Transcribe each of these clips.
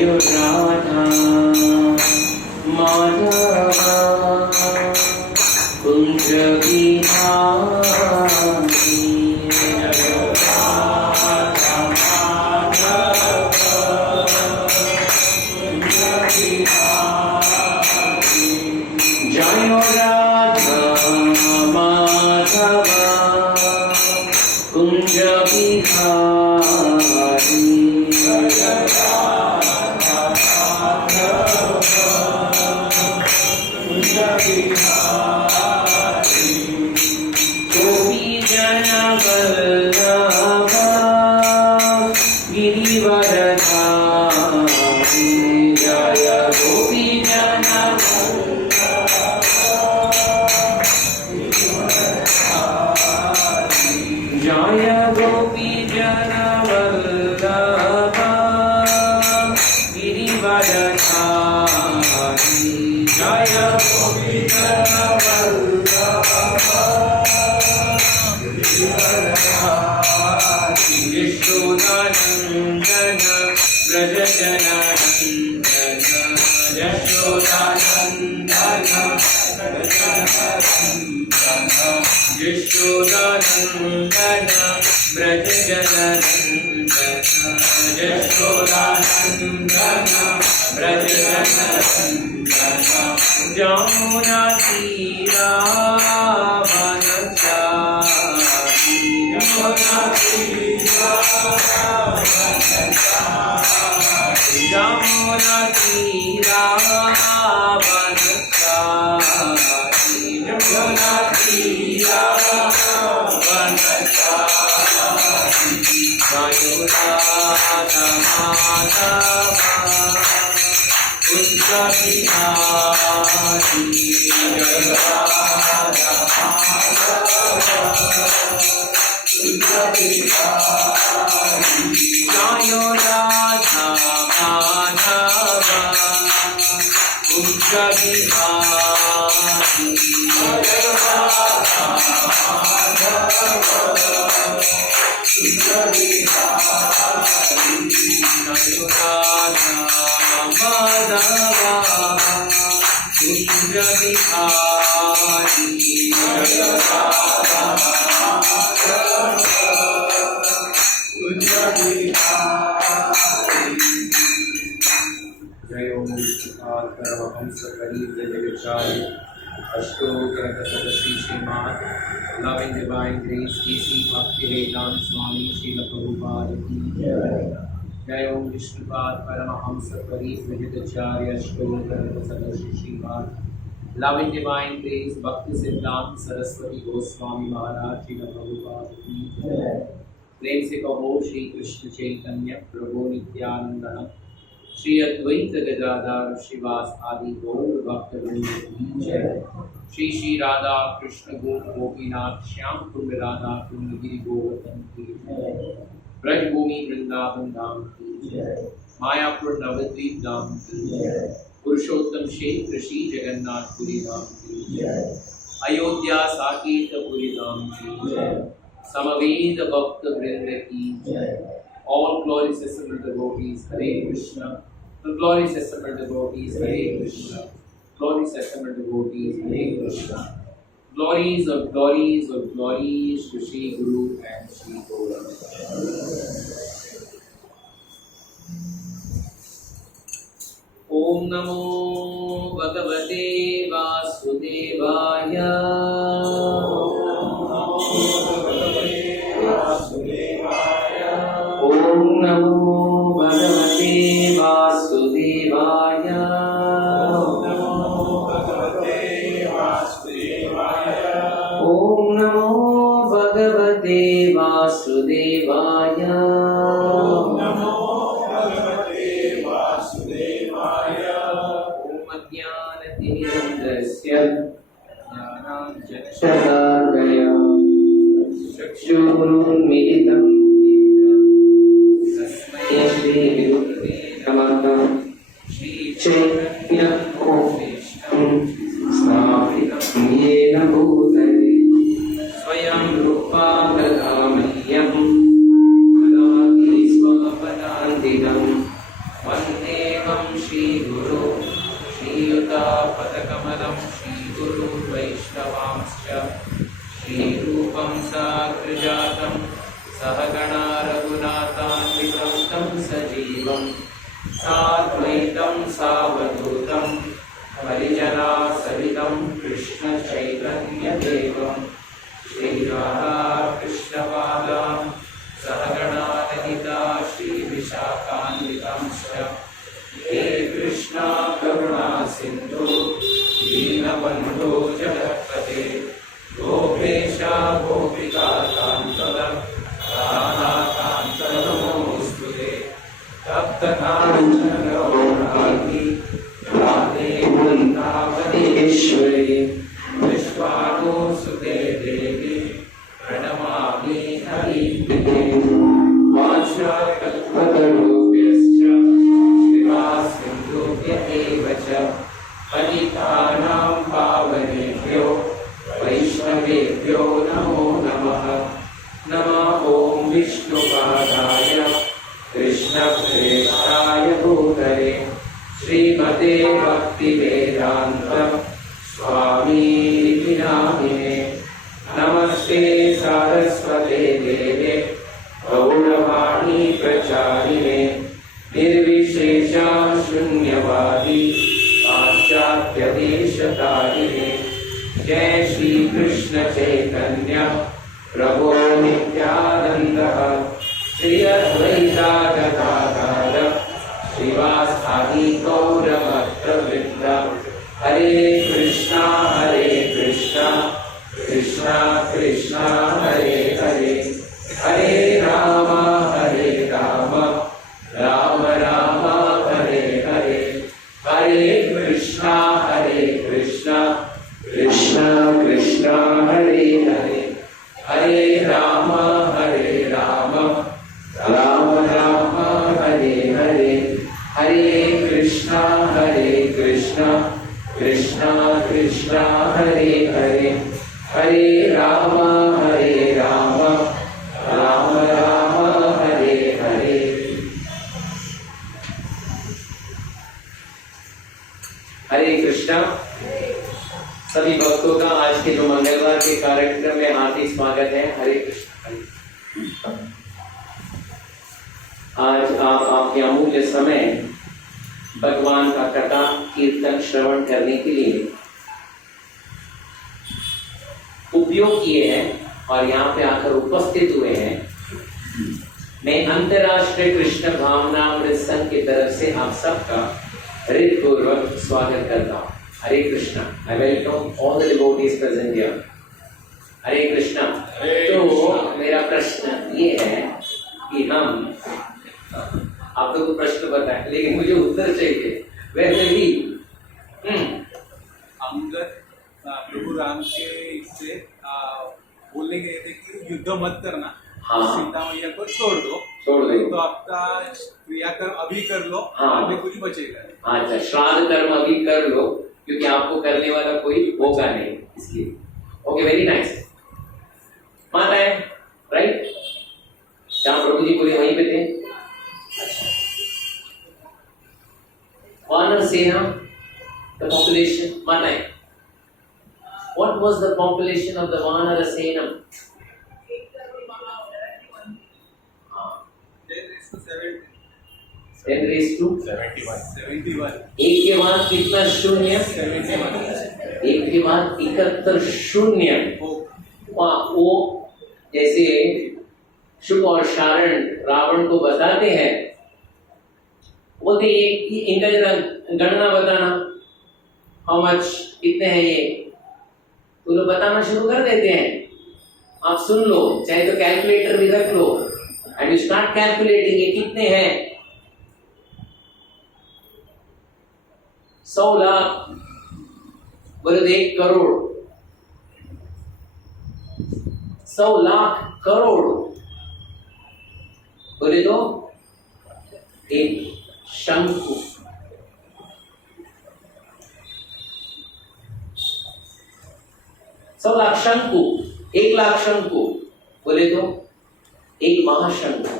जय राधा माधवा कुंज बिहारी जय राधा माधवा कुंज बिहारी गोपी जन वल्लभा गिरिवरधारी जय गोपी जन जय गोपी जन वल्लभा गिरिवरधारी जय गोपी जन वल्लभा गिरिवरधारी यशोदानंदन व्रज जनानंदन यशोदानंदन व्रज जनानंदन यशोदानंदन व्रज जनानंदन यशोदानंदन व्रज जनानंदन जमुना तीरा वनचारी यमुना तीरा वनचारी यमुना तीरा वनचारी यमुना तीरा वनचारी जय राधा माधवा कुंज बिहारी जय राधा माधवा कुंज बिहारी जय राधा माधवा कुंज बिहारी जय राधा माधवा कुंज बिहारी जय राधा माधवा कुंज बिहारी जय राधा माधवा कुंज बिहारी जय ओम विष्णुपाद परमहंस करीब जगचार्य अष्टोत्तर सदस्य श्रीमान लविंग डिवाइन ग्रेस केसी भक्ति वेदांत स्वामी श्रील प्रभुपाद की जय ओम विष्णुपाद परमहंस करीब जगचार्य अष्टोत्तर सदस्य श्रीमान लविंग डिवाइन ग्रेस भक्ति सिद्धांत सरस्वती गोस्वामी महाराज श्रील प्रभुपाद की प्रेम से कहो श्री कृष्ण चैतन्य प्रभु नित्यानंद श्री अद्वैत गदाधर श्रीवास आदि गौर भक्त वृंद की जय। श्री श्री राधा कृष्ण गोपीनाथ श्याम कुंड राधा कुंड गिरि गोवर्धन की जय। ब्रजभूमि वृंदावन धाम की जय। मायापुर नवद्वीप धाम की जय। पुरुषोत्तम क्षेत्र श्री जगन्नाथपुरी धाम की जय। अयोध्या साकेतपुरी धाम की जय। समवेद भक्त वृंद की जय। All glorious assembled devotees, Hare Krishna. The glorious assembled devotees, Hare Krishna. Glorious assembled devotees, Hare Krishna. Glories of glories of glories to Shri Guru and Shri Gauranga. Om Namo Bhagavate Vasudevaya. Om Namo Bhagavate Vasudevaya. Om Namo Bhagavate Vasudevaya. Om Namo Bhagavate Vasudevaya. Om Ajnanatirandasya Jnananjanashalakaya Chakshurunmilitam Shri Gurave Namaha. Shri Chaitanya Krishna Sthapitam Yena Bhutale Swayam Rupa Gadamahyam Madaki Swapadantikam Vande जातं सहगणा रघुनाथान्वितं तं सजीवं साद्वैतं सावधूतं परिजनासहितं कृष्ण चैतन्यदेवं श्रीराधाकृष्णपादां सहगणा ललिता श्रीविशाखान्वितांश्च हे कृष्णा करुणा सिन्धु दीनबन्धो जगत्पते गोपेशा गोपिका कान्त नमोऽस्तुते तप्तकाञ्चन गौराङ्गी राधे वृन्दावनेश्वरी विश्वानुसुते देवी प्रणमामि हरिप्रिये वाञ्छाकल्पतरुभ्यश्च कृपासिन्धुभ्य एव च पतितानां पावनेभ्यो वैष्णवेभ्यो नमो नमः। नमः ॐ विष्णुपादाय कृष्णप्रेष्ठाय भूतले श्रीमते भक्तिवेदान्त स्वामीति नामिने। नमस्ते सारस्वते देवे गौरवाणी प्रचारिणे निर्विशेषा शून्यवादी पाश्चात्यदेशतारिणे। जय श्री कृष्ण चैतन्य प्रभो नित्यानंद श्री अद्वैता गदाधर श्रीवासादि गौरभक्तवृंद। हरे कृष्णा कृष्णा कृष्णा हरे हरे हरे राम राम राम हरे हरे हरे कृष्णा कृष्णा कृष्णा हरे हरे हरे राम राम राम हरे हरे हरे कृष्णा कृष्णा कृष्णा हरे हरे हरे राम राम राम हरे हरे। हरे कृष्णा। सभी भक्तों का आज के जो मंगलवार के कार्यक्रम में हार्दिक स्वागत है। हरे कृष्ण। आज आप आपके अमूल्य समय भगवान का कथा कीर्तन श्रवण करने के लिए उपयोग किए हैं और यहाँ पे आकर उपस्थित हुए हैं। मैं अंतर्राष्ट्रीय कृष्ण भावनामृत संघ की तरफ से आप सबका हृदयपूर्वक स्वागत करता हूँ। हरे Krishna. I welcome all the devotees present here. हरे कृष्णा। तो मेरा प्रश्न ये है कि हम आप लोगों को प्रश्न बताएं, लेकिन मुझे उत्तर चाहिए। वैसे भी अंगद प्रभु राम के इससे बोलने गए थे कि युद्ध मत करना, सीता मैया को छोड़ दो तो आपका क्रियाकर्म अभी कर लो, आगे कुछ बचेगा। अच्छा, श्राद्ध कर्म अभी कर लो क्योंकि आपको करने वाला कोई होगा नहीं, इसलिए। Okay, very nice. माता है राइट, जहाँ प्रभु जी पूरे वहीं पे थे। वानर सेना, the population, माता है। What was the population of the Vanara Sena? 10⁻71। एक के बाद कितना शून्य? 71। एक के बाद 71 शून्य। वो जैसे शुभ और शारण रावण को बताते हैं, बोलते एक इनका जरा गणना बताना, हाउ मच, कितने हैं ये, तो लोग बताना शुरू कर देते हैं। आप सुन लो, चाहे तो कैलकुलेटर भी रख लो एंड यू स्टार्ट कैलकुलेटिंग ये कितने हैं। 100 लाख बोले तो 1 करोड़, 100 लाख करोड़ बोले तो एक शंकु। 100 लाख शंकु, 1 लाख शंकु बोले तो एक महाशंकु,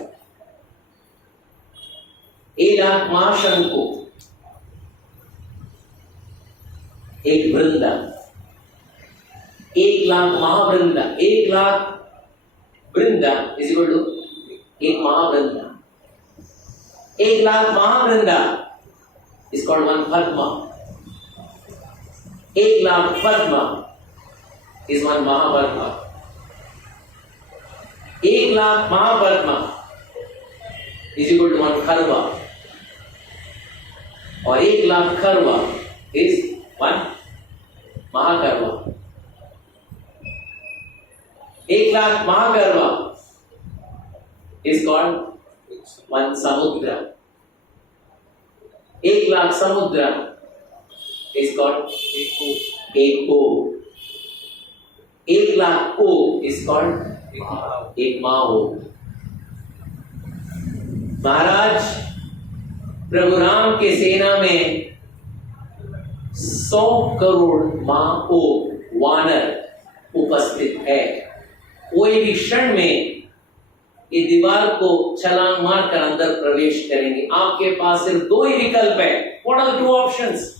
1 लाख महाशंकु एक वृंदा, 1 लाख महावृंदा, 1 लाख वृंदा इज इक्वल टू एक महावृंदा। 1,00,000 महावृंदा इज कॉल्ड वन पद्मा। 1,00,000 पद्मा इज वन महापद्मा। 1,00,000 महापद्मा इज इक्वल टू वन खरवा, और 1,00,000 खरवा इज वन महाकरवा। 1,00,000 महाकरवा इज कॉल्ड वन समुद्र। 1,00,000 समुद्र इज कॉल्ड एक को। 1,00,000 को इज कॉल्ड एक माओ। महाराज प्रभु राम के सेना में 100 करोड़ माओ वानर उपस्थित है। कोई भी क्षण में ये दीवार को छलांग मारकर अंदर प्रवेश करेंगे। आपके पास सिर्फ 2 ही विकल्प है। What are 2 options?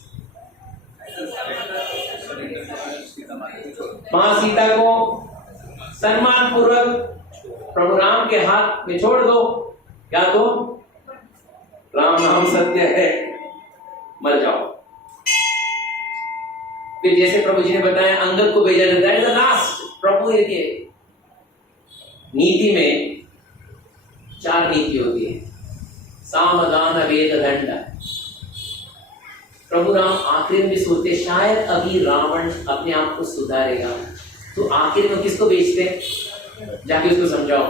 मां सीता को सम्मान पूर्वक प्रभु राम के हाथ में छोड़ दो, या तो राम नाम सत्य है, मर जाओ। फिर जैसे प्रभु जी ने बताया अंगद को भेजा जाता है लास्ट। प्रभु देखिए नीति में 4 नीति होती है, साम दान वेद दंड। प्रभु राम आखिर में सोचते शायद अभी रावण अपने आप को सुधारेगा, तो आखिर में किसको बेचते? जाके उसको समझाओ,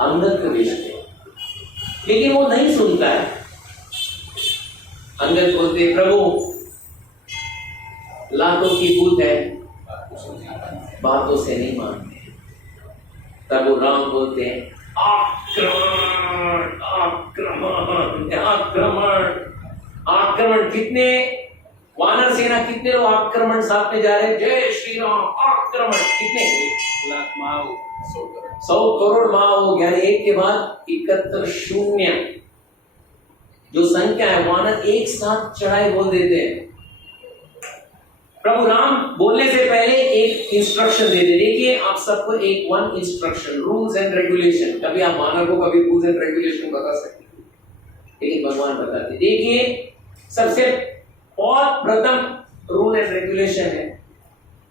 अंगद को बेचते। लेकिन वो नहीं सुनता है। अंगद बोलते प्रभु लातों की भूत है, बातों से नहीं मानते। तब वो राम बोलते हैं आक्रमण आक्रमण आक्रमण आक्रमण। कितने वानर सेना, कितने लोग आक्रमण साथ में जा रहे हैं? जय श्री राम आक्रमण। कितने? 1,00,000 माओ, 100 करोड़ माओ, यानी एक के बाद 71 शून्य जो संख्या है। वानर एक साथ चढ़ाई बोल देते हैं। प्रभु राम बोलने से पहले एक इंस्ट्रक्शन दे दे। देखिए आप सबको एक one instruction, rules and regulation. कभी आप वानर को कभी रूल्स एंड रेगुलेशन बता सकते, लेकिन भगवान बताते। देखिए सबसे बहुत प्रथम रूल एंड रेगुलेशन है,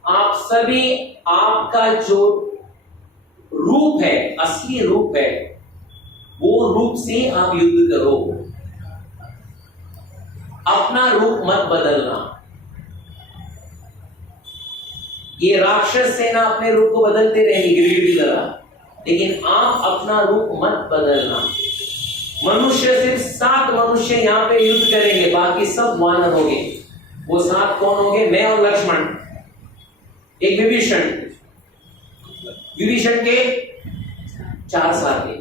आप सभी आपका जो रूप है, असली रूप है, वो रूप से आप युद्ध करो। अपना रूप मत बदलना। ये राक्षस सेना अपने रूप को बदलते रहेंगे गिरगिट की तरह, लेकिन आप अपना रूप मत बदलना। मनुष्य सिर्फ 7 मनुष्य यहाँ पे युद्ध करेंगे, बाकी सब वानर होंगे। वो 7 कौन होंगे? मैं और लक्ष्मण, एक विभीषण, विभीषण के 4 साथी,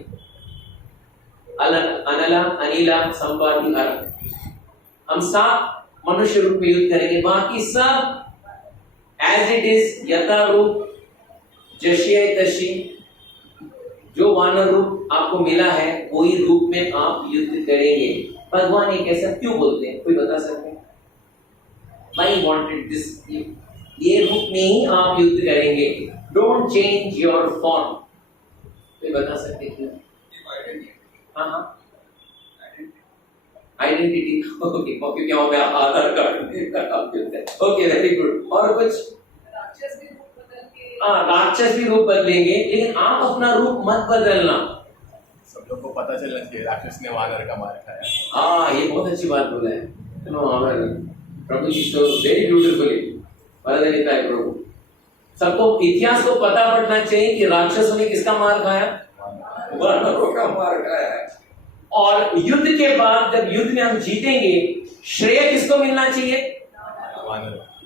अनला, अनिला, संपाति, हर। हम 7 मनुष्य रूप में युद्ध करेंगे, बाकी सब एज इट इज यथा रूप, जश्य तशी, जो वानर रूप आपको मिला है वही रूप में आप युद्ध करेंगे। भगवान ये कैसा क्यों बोलते हैं? कोई बता सकते हैं? I wanted this, ये रूप में ही आप युद्ध करेंगे। Don't change your form. कोई बता सकते क्यों? हाँ हाँ, आइडेंटिटी। ओके, क्योंकि वहां पे आधार कार्ड। Okay, very good. और कुछ? राक्षस भी रूप बदलेंगे, लेकिन आप अपना रूप मत बदलना। सब लोग को पता चलना चाहिए राक्षस ने वानर का मार खाया। ये बहुत अच्छी बात बोला है। प्रभु जी तो वेरी ब्यूटीफुली बताता है प्रभु। सबको इतिहास को पता पड़ना चाहिए कि राक्षसों ने किसका मार खाया? वानरों का मार खाया। और युद्ध के बाद जब युद्ध में हम जीतेंगे, श्रेय किसको मिलना चाहिए?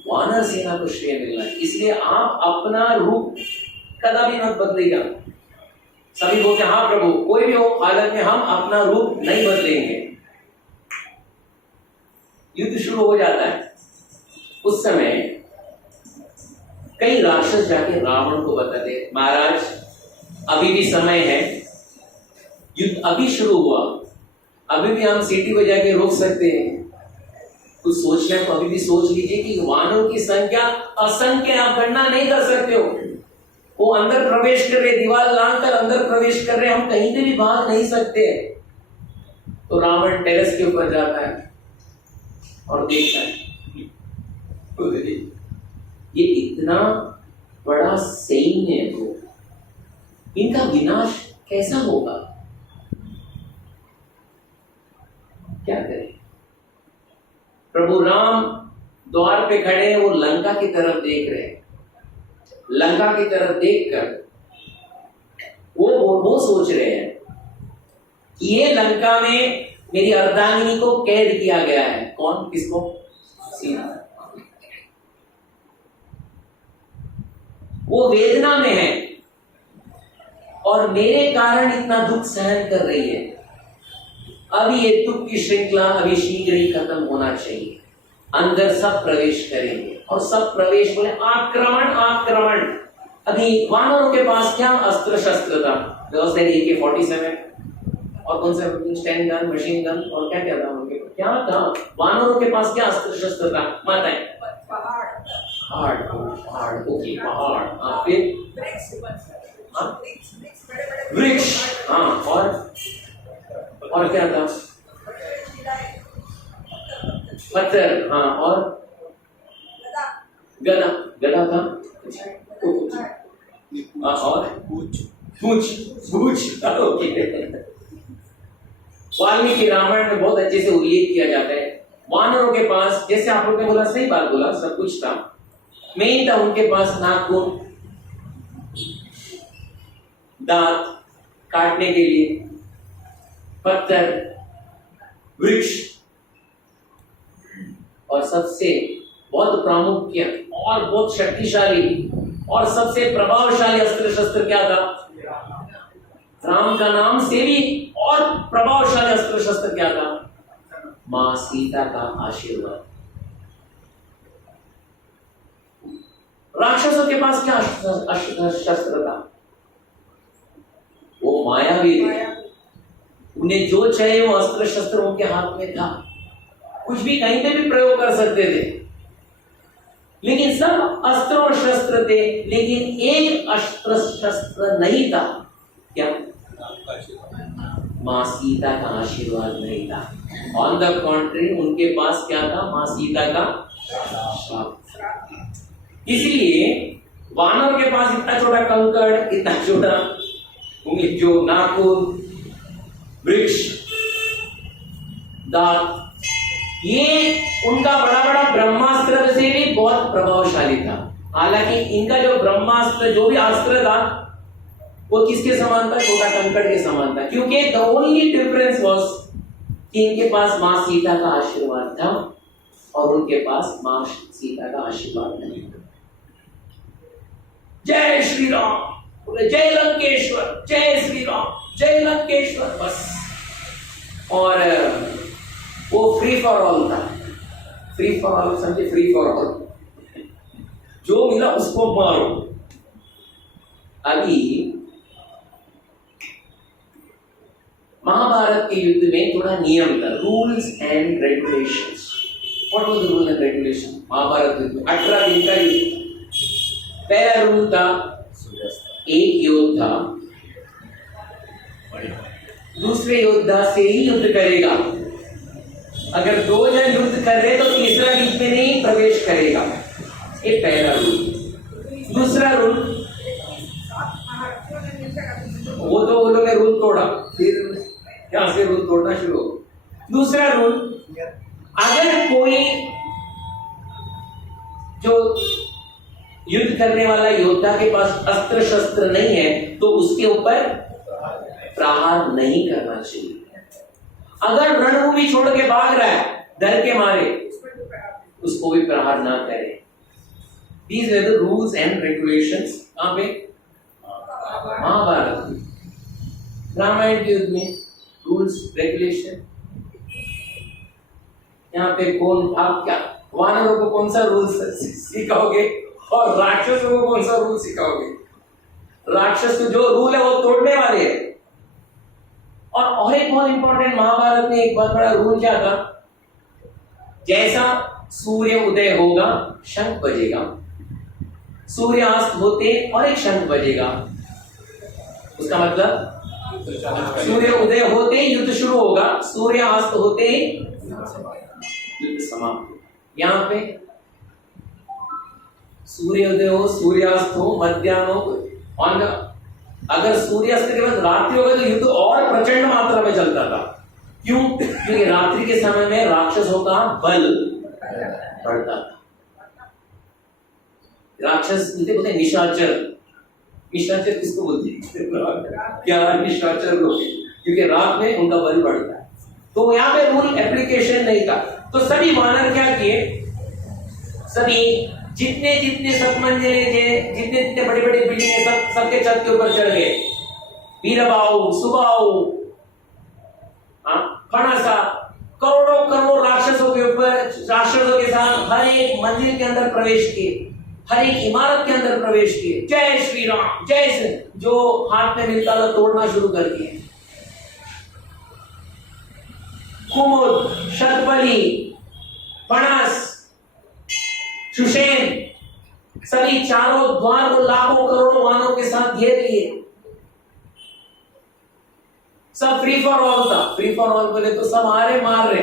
वानर सेना को श्रेय मिलना है। इसलिए आप अपना रूप कदापि मत बदलेगा। सभी बोलते हैं हाँ प्रभु, कोई भी हो हालत में हम अपना रूप नहीं बदलेंगे। युद्ध शुरू हो जाता है। उस समय कई राक्षस जाके रावण को बताते, महाराज अभी भी समय है, युद्ध अभी शुरू हुआ, अभी भी हम सीटी बजा के रोक सकते हैं। कुछ सोचना है तो अभी भी सोच लीजिए कि वानरों की संख्या असंख्य, आप गणना नहीं कर सकते हो। वो अंदर प्रवेश कर रहे, दीवार लांघकर अंदर प्रवेश कर रहे, हम कहीं से भी भाग नहीं सकते। तो रावण टेरेस के ऊपर जाता है और देखता है ये इतना बड़ा सैन्य है, तो इनका विनाश कैसा होगा, क्या करें। प्रभु राम द्वार पे खड़े हैं, वो लंका की तरफ देख रहे हैं। लंका की तरफ देखकर वो सोच रहे हैं कि ये लंका में मेरी अर्धांगिनी को कैद किया गया है। कौन? किसको? सीता। वो वेदना में है और मेरे कारण इतना दुख सहन कर रही है। अभी ये दुख की श्रृंखला अभी शीघ्र ही खत्म होना चाहिए। अंदर सब प्रवेश करेंगे और सब प्रवेश बोले आक्रमण आक्रमण। अभी वानरों के पास क्या अस्त्र शस्त्र था? AK-47 और कौन सा 10 गन, मशीन गन और क्या क्या था उनके पास? क्या था वानरों के पास? क्या अस्त्र शस्त्र था? माताएं पहाड़, ओके पहाड़, फिर वृक्ष, हाँ, और क्या था? पत्थर, हाँ, और गदा था, और पूछ, ओके। वाल्मीकि रामायण में बहुत अच्छे से उल्लेख किया जाता है। वानरों के पास, जैसे आप लोगों ने बोला, सही बात बोला, सब कुछ था। मेन था उनके पास नाखून, दांत काटने के लिए, पत्थर, वृक्ष और सबसे बहुत प्रामुख्य और बहुत शक्तिशाली और सबसे प्रभावशाली अस्त्र शस्त्र क्या था? राम का नाम से भी और प्रभावशाली अस्त्र शस्त्र क्या था? मां सीता का आशीर्वाद। राक्षसों के पास क्या अस्त्र शस्त्र था? वो मायावी थे। उन्हें जो चाहिए वो अस्त्र शस्त्र उनके हाथ में था, कुछ भी कहीं पे भी प्रयोग कर सकते थे। लेकिन सब अस्त्र और शस्त्र थे, लेकिन एक अस्त्र शस्त्र नहीं था। क्या? मां सीता का आशीर्वाद नहीं था। ऑन द कॉन्ट्री उनके पास क्या था? मां सीता का शाप। इसलिए वानर के पास इतना छोटा कंकड़, इतना छोटा जो नाखून, वृक्ष, दांत, ये उनका बड़ा बड़ा ब्रह्मास्त्र से भी बहुत प्रभावशाली था। हालांकि इनका जो ब्रह्मास्त्र, जो भी अस्त्र था, वो किसके समान था? छोटा कंकड़ के समान था। क्योंकि द ओनली डिफरेंस वाज कि इनके पास मां सीता का आशीर्वाद था और उनके पास मां सीता का आशीर्वाद नहीं था। जय श्री राम, जय लंकेश्वर, जय श्री राम, जय लंकेश्वर, बस। और वो फ्री फॉर ऑल था। फ्री फॉर ऑल समझे? फ्री फॉर ऑल, जो मिला उसको मारो। अभी महाभारत के युद्ध में थोड़ा नियम था, rules and regulations. What was the rule and regulation? Mahabharata युद्ध 18 दिन का युद्ध। पहला रूल था, एक योद्धा दूसरे योद्धा से ही युद्ध करेगा। अगर 2 जन युद्ध कर रहे तो तीसरा बीच में नहीं प्रवेश करेगा। ये पहला रूल। दूसरा रूल, वो तो वो लोगों ने रूल तोड़ा, फिर यहां से रूल तोड़ना शुरू हो। दूसरा रूल, अगर कोई जो युद्ध करने वाला योद्धा के पास अस्त्र शस्त्र नहीं है तो उसके ऊपर प्रहार नहीं करना चाहिए। अगर रणभूमि छोड़ के भाग रहा है डर के मारे, उसको भी प्रहार ना करे। These were the rules and regulations। कहां पे? महाभारत। रामायण के युद्ध में रूल्स रेगुलेशन, यहाँ पे कौन, आप क्या वानरों को कौन सा रूल सिखाओगे और राक्षसों को कौन सा रूल सिखाओगे? राक्षस तो जो रूल है वो तोड़ने वाले हैं। और एक बहुत इंपॉर्टेंट, महाभारत में एक बहुत बड़ा रूल क्या था? जैसा सूर्य उदय होगा शंख बजेगा, सूर्यास्त होते और एक शंख बजेगा। उसका मतलब सूर्य उदय होते ही युद्ध शुरू होगा, सूर्यास्त होते ही युद्ध समाप्त। यहाँ पे सूर्योदय हो, सूर्यास्त हो, मध्याह्न हो, और अगर सूर्यास्त के बाद रात्रि हो गई तो युद्ध और प्रचंड मात्रा में चलता था। क्यों? क्योंकि रात्रि के समय में राक्षसों का बल बढ़ता था। राक्षस बोलते निशाचर। निशाचर किसको बोलते हैं? क्या निशाचर लोग, क्योंकि रात में उनका बल बढ़ता है। तो यहाँ पे रूल एप्लीकेशन नहीं था। तो सभी वानर क्या किए, सभी जितने जितने सतमंजले थे, जितने जितने बड़े बड़े बिल्डिंग है, सबके छत के ऊपर चढ़ गए। वीरबाऊ, सुबाऊ, फणासा, करोड़ों करोड़ राक्षसों के ऊपर, राक्षसों के साथ हर एक मंदिर के अंदर प्रवेश किए, हर एक इमारत के अंदर प्रवेश किए। जय श्री राम, जय श्री, जो हाथ में मिलता था तोड़ना शुरू कर दिए। कुमुद, शतबली, फणस, सुषेण, सभी चारों द्वार को लाखों करोड़ों वानरों के साथ घेर लिए। सब फ्री फॉर ऑल था। फ्री फॉर ऑल बोले तो सब हारे मार रहे,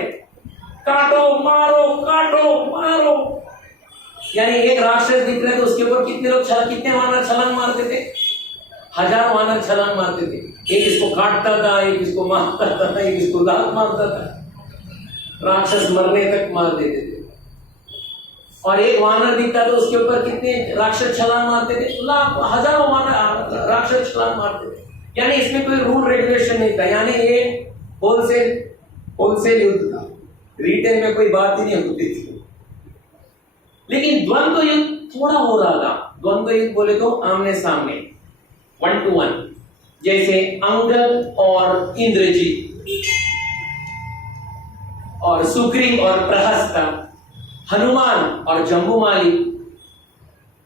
काटो मारो, काटो मारो। यानी एक राक्षस दिख रहे तो उसके ऊपर कितने लोग कितने वानर छलांग मारते थे? 1000 वानर छलांग मारते थे। एक इसको काटता था, एक इसको मारता था, एक इसको दांत मारता था। राक्षस मरने तक मार देते थे। और एक वानर दिखता तो उसके ऊपर कितने राक्षस छलांग मारते थे? हजारों वानर राक्षस छलांग मारते थे। यानी इसमें कोई रूल रेगुलेशन नहीं था। यानी ये होलसेल युद्ध था। रिटेल में कोई बात ही नहीं होती थी। लेकिन द्वंद्व युद्ध थोड़ा हो रहा था। द्वंद्व युद्ध बोले तो आमने सामने, 1 to 1, जैसे अंगद और इंद्रजीत, और सुग्रीव और प्रहस्ता, हनुमान और जम्बूमाली,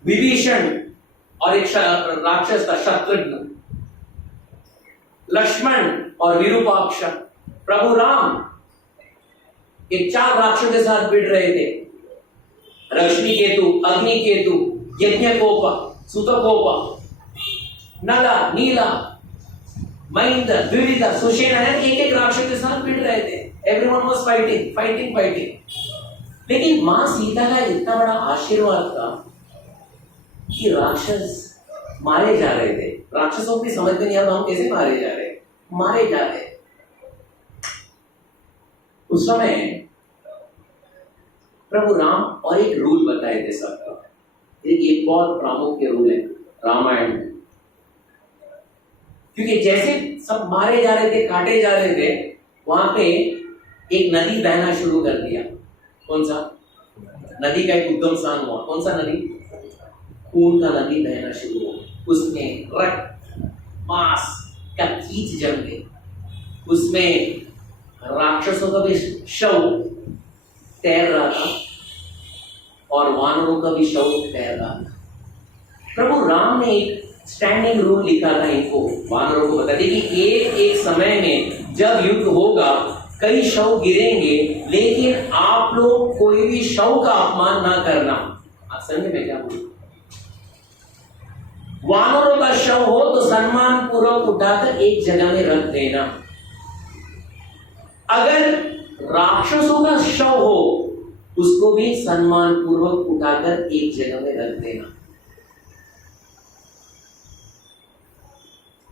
विभीषण और एक राक्षस था शत्रुघ्न, लक्ष्मण और विरूपाक्ष, प्रभु राम, ये 4 राक्षसों के साथ भिड़ रहे थे। रश्मि केतु, अग्नि केतु, यज्ञकोप, सुतकोप, नला, नीला, महेंद्र, द्विविध, सुषेण, एक राक्षस के साथ भिड़ रहे थे। Everyone was fighting. लेकिन मां सीता का इतना बड़ा आशीर्वाद था कि राक्षस मारे जा रहे थे। राक्षसों की समझ में नहीं आता हम कैसे मारे जा रहे। उस समय प्रभु राम और एक रूल बताए थे सबका। एक बहुत प्रमुख रूल है रामायण में, क्योंकि जैसे सब मारे जा रहे थे, काटे जा रहे थे, वहां पे एक नदी बहना शुरू कर दिया। कौन सा नदी का एक उद्गम स्थान हुआ? कौन सा नदी? खून का नदी बहना शुरू हुआ। उसमें रक्त मांस का कीच जम गए। उसमें राक्षसों का भी शव तैर रहा था और वानरों का भी शव तैर रहा था। प्रभु राम ने एक स्टैंडिंग रूल लिखा था इनको, वानरों को बता दिया कि एक समय में जब युद्ध होगा कई शव गिरेंगे, लेकिन आप लोग कोई भी शव का अपमान ना करना। आप समझे मैं क्या बोलूं? वानरों का शव हो तो सम्मान पूर्वक उठाकर एक जगह में रख देना। अगर राक्षसों का शव हो उसको भी सम्मान पूर्वक उठाकर एक जगह में रख देना।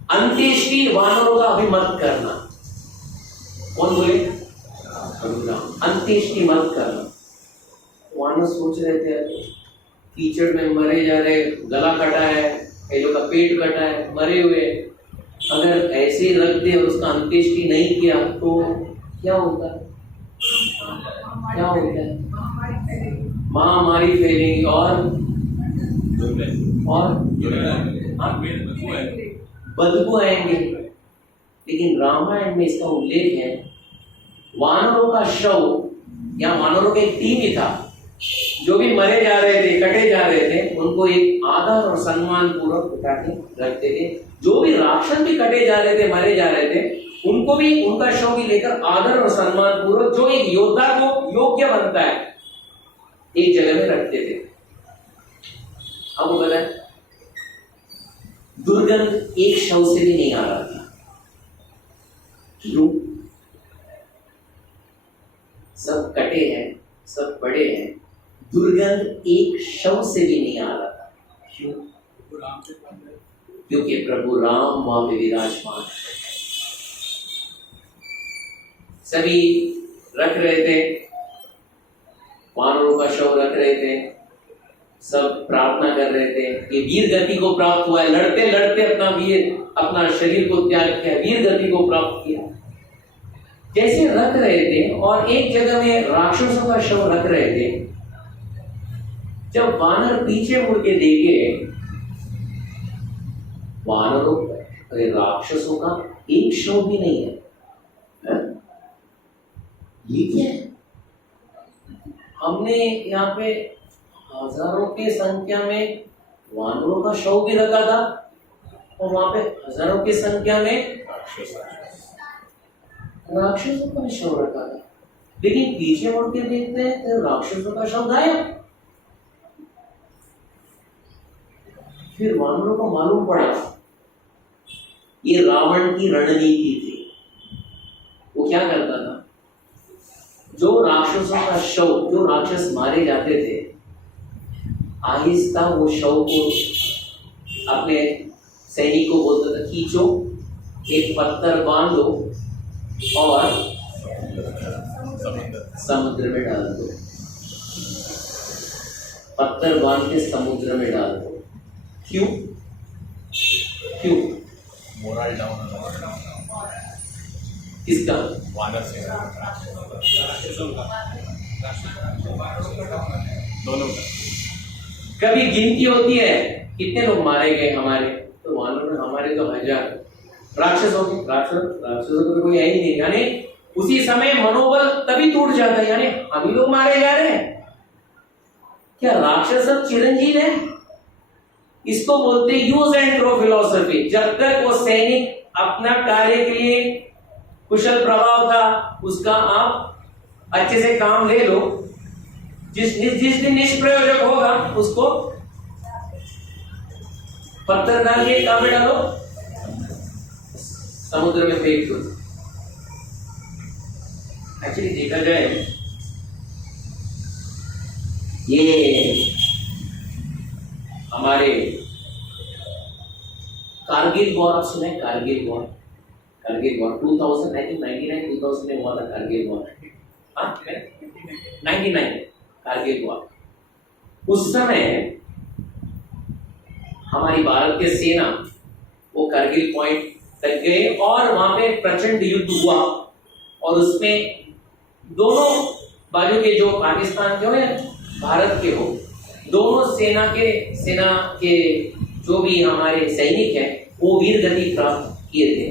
अंत्येष्टि वानरों का अभी मत करना। कौन बोले? अंत्येष्टि मत करना। वानर सोच रहे थे कीचड़ में मरे जा रहे, गला कटा है, कई लोग का पेट कटा है, मरे हुए, अगर ऐसे रख दे और उसका अंत्येष्टि नहीं किया तो क्या होता है? महामारी फैलेगी और बदबू आएंगे। लेकिन रामायण में इसका उल्लेख है, वानरों का शव या वानरों का एक टीम ही था, जो भी मरे जा रहे थे, कटे जा रहे थे, उनको एक आदर और सम्मान पूर्वक उठा के रखते थे। जो भी राक्षस भी कटे जा रहे थे, मरे जा रहे थे, उनको भी उनका शव भी लेकर आदर और सम्मान पूर्वक, जो एक योद्धा को योग्य बनता है, एक जगह में रखते थे। आपको पता है दुर्गंध एक शव से भी नहीं आ रहा था। क्यों? सब कटे हैं, सब पड़े हैं, दुर्गंध एक शव से भी नहीं आ रहा था। क्यों? क्योंकि प्रभु राम वहां पे विराजमान। सभी रख रहे थे, वानरों का शव रख रहे थे, सब प्रार्थना कर रहे थे कि वीर गति को प्राप्त हुआ है। लड़ते लड़ते अपना शरीर को त्याग किया, वीर गति को प्राप्त किया। जैसे रख रहे थे और एक जगह में राक्षसों का शव रख रहे थे, जब वानर पीछे मुड़ के देखे, वानरों राक्षसों का एक शव भी नहीं है। ये क्या है? हमने यहाँ पे हजारों की संख्या में वानरों का शव भी रखा था और वहां पे हजारों की संख्या में राक्षसों का शव रखा था, लेकिन पीछे मुड़ के देखते हैं तो राक्षसों का शव गायब। फिर वानरों को मालूम पड़ा ये रावण की रणनीति थी। वो क्या करता था, जो राक्षसों का शव, जो राक्षस मारे जाते थे, आहिस्ता वो शव को अपने सैनिक को बोलता था खींचो, एक पत्थर बांधो और समुद्र में डाल दो। पत्थर बांध के समुद्र में डाल दो। क्यों? क्यों? मोरल डाउन किसका? वानर से दोनों का। कभी गिनती होती है कितने लोग मारे गए हमारे, तो वानरों में हमारे तो 1000, राक्षसों को तो कोई है ही नहीं। यानी उसी समय मनोबल तभी टूट जाता है, यानी हम ही लोग मारे जा रहे हैं। क्या राक्षस अब चिरंजीव है? इसको बोलते यूज एंड थ्रो फिलॉसफी। जब तक वो सैनिक अपना कार्य के लिए कुशल प्रभाव था, उसका आप अच्छे से काम ले लो। जिस दिन निष्प्रयोजक होगा उसको पत्थर डाल के कहां में डालो? समुद्र में फेंक दो। एक्चुअली देखा जाए, ये हमारे कारगिल वॉर, आप सुने? कारगिल वॉर 2000 में हुआ था। Kargil war 99 Kargil war. उस समय हमारी भारत की सेना वो कारगिल पॉइंट तक गए और वहां पे प्रचंड युद्ध हुआ और उसमें दोनों बाजू के, जो पाकिस्तान के हो या भारत के हो, दोनों सेना के जो भी हमारे सैनिक हैं वो वीर गति प्राप्त किए थे।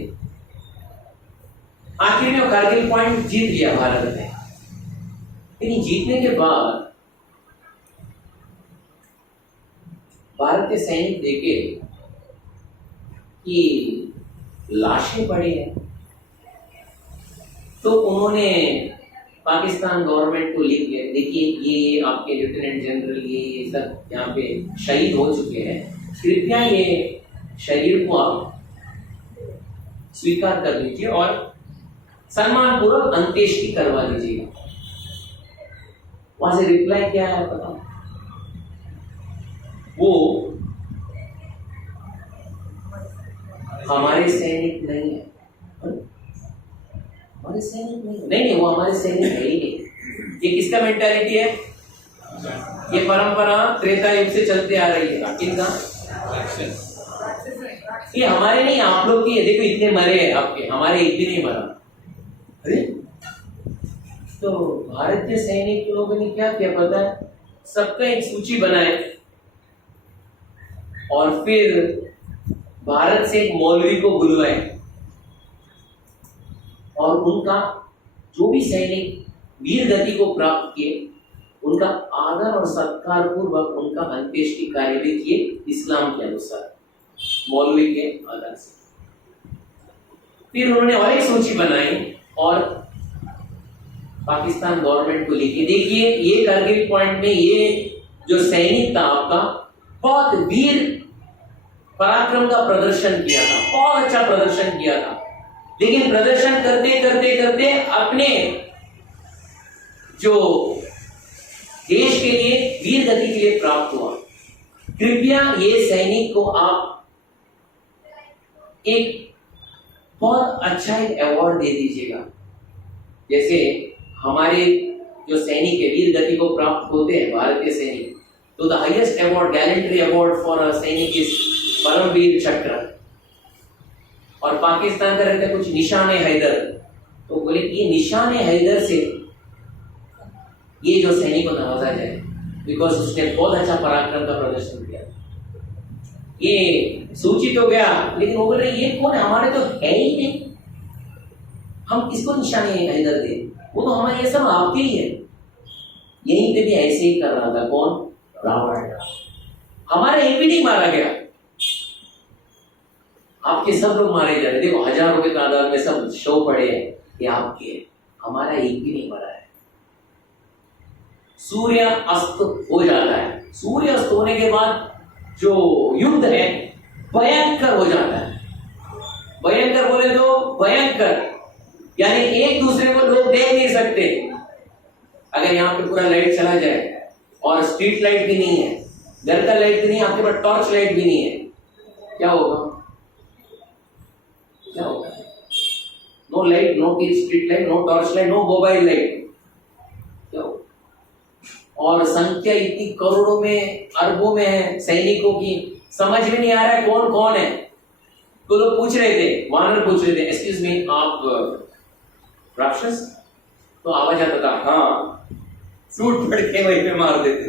आखिर में कारगिल पॉइंट जीत लिया भारत ने। लेकिन जीतने के बाद भारत के सैनिक देखे कि लाशें पड़ी हैं, तो उन्होंने पाकिस्तान गवर्नमेंट को लिख दिया, देखिए ये आपके लेफ्टिनेंट जनरल ये सब यहाँ पे शहीद हो चुके हैं, कृपया ये शरीर को आप स्वीकार कर लीजिए और सम्मान पूर्वक अंत्येष्टि करवा लीजिए। वहां से रिप्लाई क्या है पता? वो हमारे सैनिक नहीं है। हमारे सैनिक नहीं, वो हमारे सैनिक है ही नहीं। ये किसका मेंटालिटी है? ये परंपरा त्रेता युग से चलते आ रही है। किनका? ये हमारे नहीं, आप लोग की है। देखो इतने मरे हैं आपके, हमारे एक भी नहीं मरा। अरे तो भारत के सैनिक लोगों ने क्या किया पता है? सबका एक सूची बनाए और फिर भारत से एक मौलवी को बुलवाए और उनका जो भी सैनिक वीर गति को प्राप्त किए उनका आदर और सत्कार पूर्वक उनका अंत्येष्टि कार्य भी किए इस्लाम के अनुसार, मौलवी के आदर से। फिर उन्होंने और एक सूची बनाई और पाकिस्तान गवर्नमेंट को लिखी, देखिए ये कारगिल पॉइंट में ये जो सैनिक था आपका बहुत वीर पराक्रम का प्रदर्शन किया था, बहुत अच्छा प्रदर्शन किया था, लेकिन प्रदर्शन करते करते करते अपने जो देश के लिए वीर गति के लिए प्राप्त हुआ। कृपया ये सैनिक को आप एक बहुत अच्छा एक अवार्ड दे दीजिएगा। जैसे हमारे जो सैनिक है वीर गति को प्राप्त होते हैं भारतीय सैनिक, तो the highest award gallantry award for a सैनिक इज परमवीर चक्र। और पाकिस्तान का रहता है कुछ निशान-ए हैदर, तो बोले ये निशान-ए हैदर से ये जो सैनिक को नवाजा जाए, बिकॉज उसने बहुत अच्छा पराक्रम का प्रदर्शन किया। ये सूचित हो गया, लेकिन वो बोल रहे ये कौन है, हमारे तो है ही नहीं, हम किसको निशान-ए हैदर दे, वो तो हमारे ये सब आपके ही है। यहीं पे भी ऐसे ही कर रहा था कौन, रावण। हमारा एक भी नहीं मारा गया, आपके सब लोग मारे जा रहे। देखो हजारों के तादाद में सब शो पड़े हैं, ये आपके, हमारा एक भी नहीं मरा है। सूर्य अस्त हो जाता है, सूर्य अस्त होने के बाद जो युद्ध है भयंकर हो जाता है। भयंकर बोले तो भयंकर, यानी एक दूसरे को लोग देख नहीं सकते। अगर यहाँ पे पूरा लाइट चला जाए और स्ट्रीट लाइट भी नहीं है, घर का लाइट भी नहीं, आपके पास टॉर्च लाइट भी नहीं है, क्या होगा? क्या होगा? No light, no street light, no torch light, no mobile light, क्या होगा? और संख्या इतनी करोड़ों में अरबों में है सैनिकों की, समझ में नहीं आ रहा है कौन कौन है। तो लोग पूछ रहे थे, वानर पूछ रहे थे, एक्सक्यूज मी आप राक्षस? तो आवाज आता था हाँ, सूट पड़ के वहीं पे मार देते।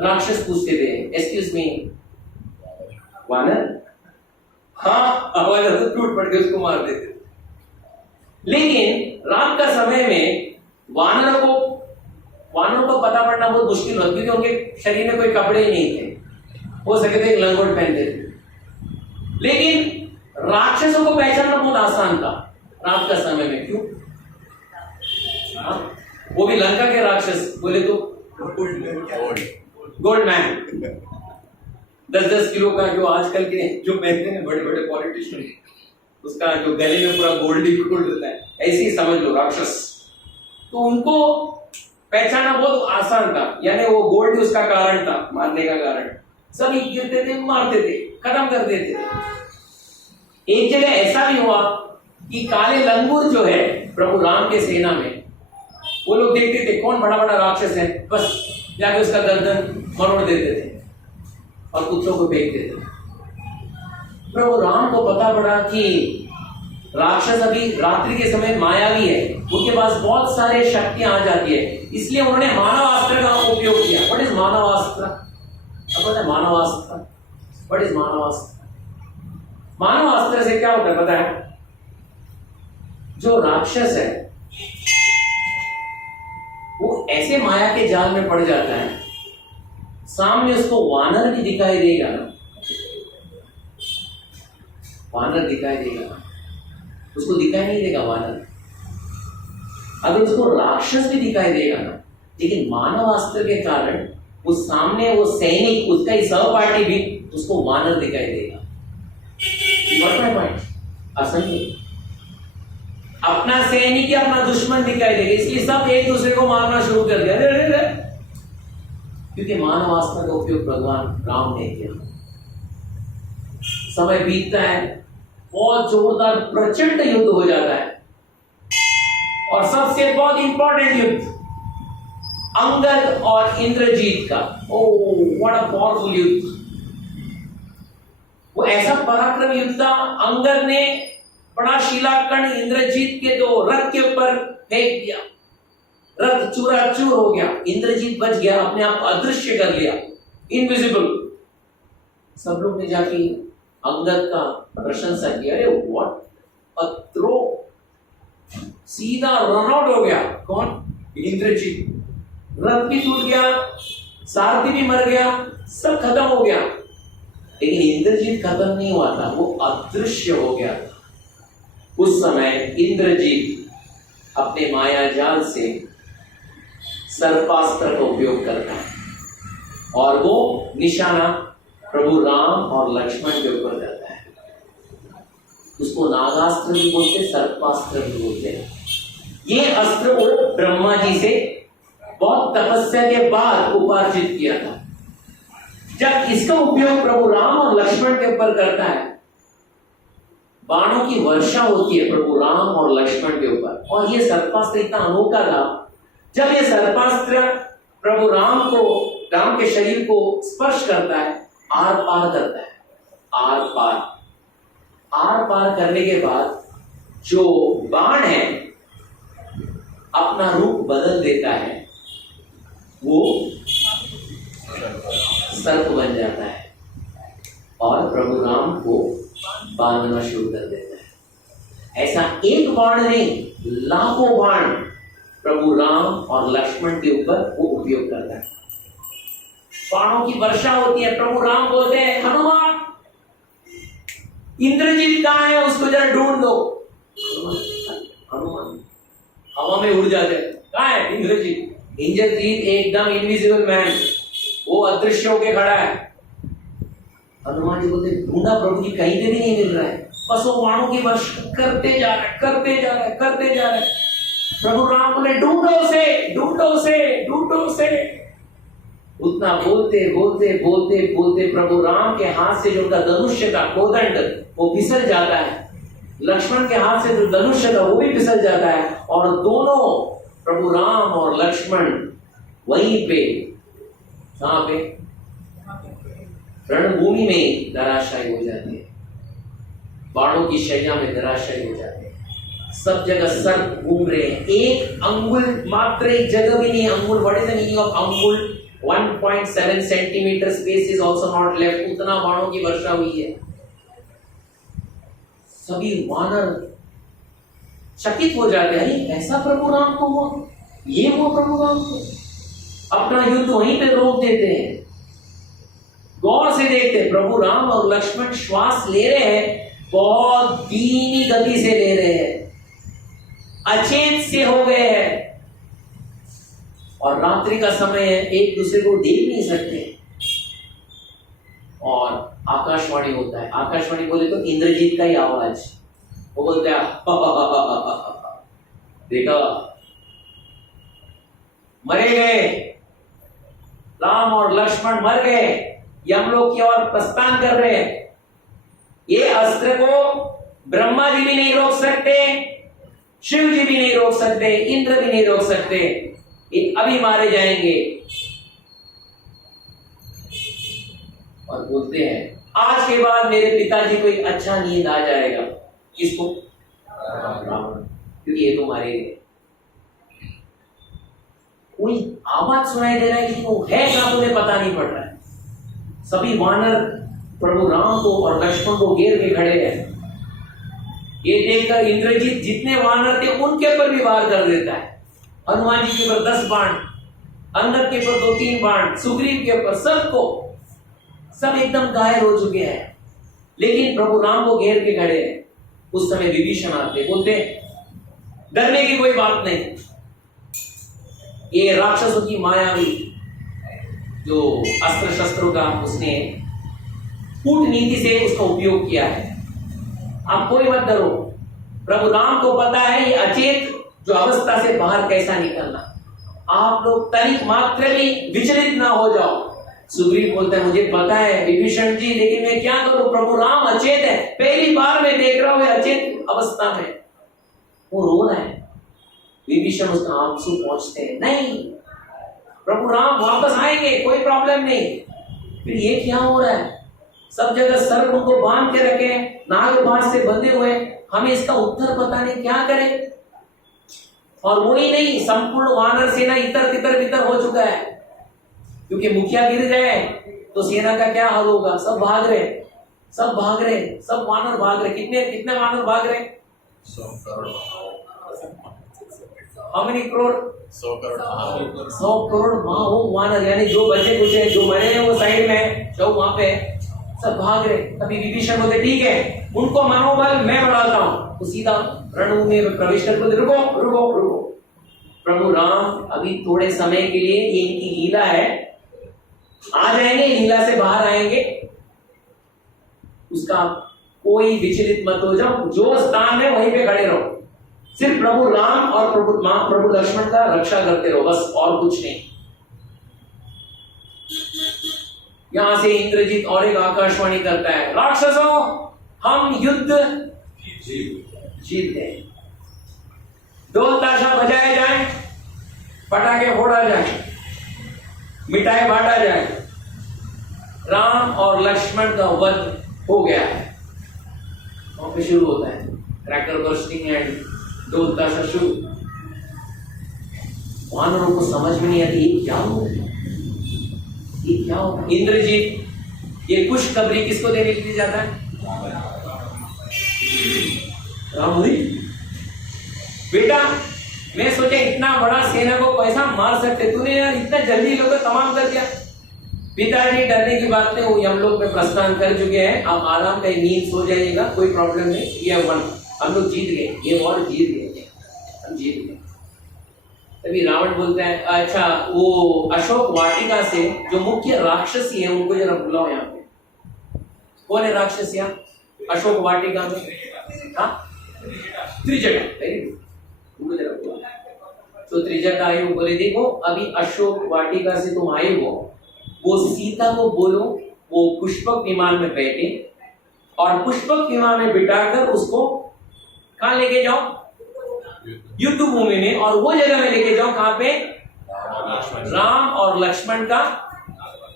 राक्षस पूछते थे एक्सक्यूज मी वानर? हाँ, आवाज आता, टूट पड़ के उसको मार देते। लेकिन रात का समय में वानरों को पता पड़ना बहुत मुश्किल होता, क्योंकि उनके शरीर में कोई कपड़े ही नहीं थे, हो सके थे एक लंगोट पहनते थे। लेकिन राक्षसों को पहचानना बहुत आसान था रात का समय में। क्यों? वो भी लंका के राक्षस, बोले तो गोल्ड मैन, 10-10 किलो का, जो आजकल के जो पहनते हैं बड़े बड़े पॉलिटिशियन, उसका जो गले में पूरा गोल्ड ही गोल्ड होता है, ऐसे ही समझ लो राक्षस। तो उनको पहचाना बहुत आसान था, यानी वो गोल्ड ही उसका कारण था, मारने का कारण। सभी गिरते थे, मारते थे, खत्म कर देते थे। एक जगह ऐसा भी हुआ कि काले लंगूर जो है प्रभु राम के सेना में, वो लोग देखते थे कौन बड़ा बड़ा राक्षस है, बस जाके उसका गर्दन मरोड़ देते थे और कुत्तों को फेंक देते थे। प्रभु राम को पता पड़ा कि राक्षस अभी रात्रि के समय मायावी है, उनके पास बहुत सारे शक्तियां आ जाती है, इसलिए उन्होंने मानवास्त्र का उपयोग किया। व्हाट इज मानवास्त्र? अब पता है मानवास्त्र? What is मानवास्त्र? मानवास्त्र से क्या होता है पता है? जो राक्षस है वो ऐसे माया के जाल में पड़ जाता है, सामने उसको वानर भी दिखाई देगा ना, वानर दिखाई देगा, उसको दिखाई नहीं देगा वानर। अगर उसको राक्षस भी दिखाई देगा ना, लेकिन मानवास्त्र के कारण उस सामने वो सैनिक, उसका ही सहपाठी भी उसको वानर दिखाई देगा। असंख्य अपना सैनिक ही अपना दुश्मन दिखाई देगा, इसलिए सब एक दूसरे को मारना शुरू कर दिया, क्योंकि मानवास्त्र का उपयोग भगवान राम ने किया। समय बीतता है, बहुत जोरदार प्रचंड युद्ध हो जाता है, और सबसे बहुत इंपॉर्टेंट युद्ध अंगद और इंद्रजीत का। ओह व्हाट अ पावरफुल युद्ध! वो ऐसा पराक्रम युद्ध था, अंगद ने बड़ा शिलाखंड इंद्रजीत के दो रथ के ऊपर फेंक दिया, रथ चूराचूर हो गया, इंद्रजीत बच गया, अपने आप को अदृश्य कर लिया, इनविजिबल। सब लोग ने जाके अंगद का प्रशंसा किया, अरे व्हाट अ थ्रो, सीधा रन आउट हो गया। कौन? इंद्रजीत। रथ भी टूट गया, सारथी भी मर गया, सब खत्म हो गया, लेकिन इंद्रजीत खत्म नहीं हुआ था, वो अदृश्य हो गया था। उस समय इंद्रजीत अपने माया जाल से सर्पास्त्र का उपयोग करता है और वो निशाना प्रभु राम और लक्ष्मण के ऊपर करता है। उसको नागास्त्र भी बोलते, सर्पास्त्र भी बोलते। ये अस्त्र वो ब्रह्मा जी से बहुत तपस्या के बाद उपार्जित किया था। जब इसका उपयोग प्रभु राम और लक्ष्मण के ऊपर करता है, बाणों की वर्षा होती है प्रभु राम और लक्ष्मण के ऊपर। और ये सर्पास्त्र इतना अनोखा था, जब ये सर्पास्त्र प्रभु राम के शरीर को स्पर्श करता है, आर पार करता है। आर पार करने के बाद जो बाण है अपना रूप बदल देता है, वो सर्प बन जाता है और प्रभु राम को बांधना शुरू कर देता है। ऐसा एक बाण नहीं, लाखों बाण प्रभु राम और लक्ष्मण के ऊपर वो उपयोग करता है। बाणों की वर्षा होती है। प्रभु राम बोलते हैं, हनुमान इंद्रजीत कहाँ है, उसको जरा ढूंढ दो। हनुमान हवा में उड़ जाते, कहाँ है इंद्रजीत? इंद्रजीत एकदम इनविजिबल मैन, वो अदृश्य होके खड़ा है। हनुमान जी बोलते, ढूंढा प्रभु जी, कहीं पे भी नहीं मिल रहा है। बस वो बाणों की वर्षा करते जा रहे। प्रभु राम बोले, ढूंढो उसे। उतना बोलते प्रभु राम के हाथ से जो उनका धनुष्य था, कोदंड, वो फिसल जाता है। लक्ष्मण के हाथ से जो धनुष्य था वो भी फिसल जाता है। और दोनों प्रभु राम और लक्ष्मण वहीं पे, कहां पे? रणभूमि में धराशायी हो जाते हैं, बाणों की शैया में धराशायी हो जाते हैं। सब जगह सर्प घूम रहे हैं, एक अंगुल मात्र, एक जगह भी नहीं। अंगुल, what is the meaning of अंगुल? 1.7 centimetre space is also not left. उतना बाणों की वर्षा हुई है। सभी वानर चकित हो जाते हैं, ऐसा प्रभु राम को हुआ, ये वो प्रभु राम को। अपना युद्ध वहीं पे रोक देते हैं, गौर से देखते। प्रभु राम और लक्ष्मण श्वास ले रहे हैं, बहुत धीमी गति से ले रहे हैं, अचेत से हो गए हैं। और रात्रि का समय है, एक दूसरे को देख नहीं सकते। और आकाशवाणी होता है। आकाशवाणी बोले तो इंद्रजीत का ही आवाज। वो बोलते हैं, देखा, मरे गए, राम और लक्ष्मण मर गए, यमलोक की ओर प्रस्थान कर रहे हैं। ये अस्त्र को ब्रह्मा जी भी नहीं रोक सकते, शिव जी भी नहीं रोक सकते, इंद्र भी नहीं रोक सकते। ये अभी मारे जाएंगे। और बोलते हैं, आज के बाद मेरे पिताजी को एक अच्छा नींद आ जाएगा। किसको? रावण, क्योंकि ये तो मारे गए। कोई आवाज सुनाई दे रहा है, लेकिन वो है क्या तुम्हें पता नहीं पड़ रहा है। सभी वानर प्रभु राम को और लक्ष्मण को घेर के खड़े हैं। ये देखकर इंद्रजीत जितने वानर थे उनके ऊपर भी वार कर देता है। हनुमान जी के ऊपर 10 बाण, अंगद के ऊपर 2-3 बाण, सुग्रीव के ऊपर, सबको, सब एकदम घायल हो चुके हैं, लेकिन प्रभु राम को घेर के खड़े हैं। उस समय विभीषण आते, बोलते डरने की कोई बात नहीं। ये राक्षसों की मायावी जो अस्त्र शस्त्रों का उसने कूटनीति से उसका उपयोग किया है। आप कोई मत डरो, प्रभु राम को पता है ये अचेत जो अवस्था से बाहर कैसा निकलना। आप लोग तनिक मात्र भी विचलित ना हो जाओ। सुग्रीव बोलता है, मुझे पता है विभीषण जी, लेकिन मैं क्या करूं, प्रभु राम अचेत है, पहली बार मैं देख रहा हूं अचेत अवस्था में। वो रो रहा है। विभीषण उसका आंसू पहुंचते हैं, नहीं प्रभु राम वापस आएंगे, कोई प्रॉब्लम नहीं। फिर ये क्या हो रहा है? सब जगह सर्प उनको बांध के रखे, नागपाश से बंधे हुए, हमें इसका उत्तर पता नहीं, क्या करें। और वो ही नहीं, संपूर्ण वानर सेना इतर तितर बितर हो चुका है, क्योंकि मुखिया गिर गए तो सेना का क्या हाल होगा। सब भाग रहे, सब वानर भाग रहे। कितने वानर भाग रहे? 100 crore. How many crore? 100 crore. 100 crore वानर, यानी जो बचे कुछ है, जो मरे हैं वो साइड में, जो वहां पे सब भाग रहे। अभी विभीषण बोलते, ठीक है, उनको मनोबल मैं बढ़ाता हूं। तो सीधा रणभूमि में प्रवेश कर बोलते, रुको। प्रभु राम अभी थोड़े समय के लिए, ये इनकी लीला है, आ जाएंगे, लीला से बाहर आएंगे, उसका कोई विचलित मत हो जाओ, जो स्थान है वहीं पे खड़े रहो, सिर्फ प्रभु राम और प्रभु लक्ष्मण का रक्षा करते रहो, बस और कुछ नहीं। यहां से इंद्रजीत और एक आकाशवाणी करता है, राक्षसों हम युद्ध जीत गए, ढोल ताशा बजाया जाए, पटाखे फोड़ा जाए, मिठाई बांटा जाए, राम और लक्ष्मण का वध हो गया है। वहां पे शुरू होता है क्रैकर बर्स्टिंग एंड ढोल ताशा शुरू। वानरों को समझ में नहीं आती ये क्या हो, ये क्या हो। इंद्रजीत ये खुशखबरी किसको देने के लिए जाता है? राम हुई बेटा, मैं सोचा इतना बड़ा सेना को कैसा मार सकते, तूने यार इतना जल्दी लोग तमाम कर दिया। पिताजी डरने की बात नहीं, वो हम लोग में प्रस्थान कर चुके हैं, आप आराम का नींद सो जाइएगा, कोई प्रॉब्लम नहीं, ये वन हम लोग जीत गए, ये वॉर जीत गए, हम जीत गए। तभी रावण बोलता है अच्छा वो अशोक वाटिका से जो मुख्य राक्षसी है उनको जरा बुलाओ यहाँ पे। कौन है राक्षसिया अशोक वाटिका में? त्रिजटा, वेरी गुड, उनको जरा बुलाओ। तो त्रिजटा आई, वो बोले देखो अभी अशोक वाटिका से तुम आए हो, वो सीता को बोलो वो पुष्पक विमान में बैठे और पुष्पक विमान में बिठाकर उसको कहाँ लेके जाओ? युद्ध भूमि में, और वो जगह में लेके जाओ कहां पे? राम और लक्ष्मण का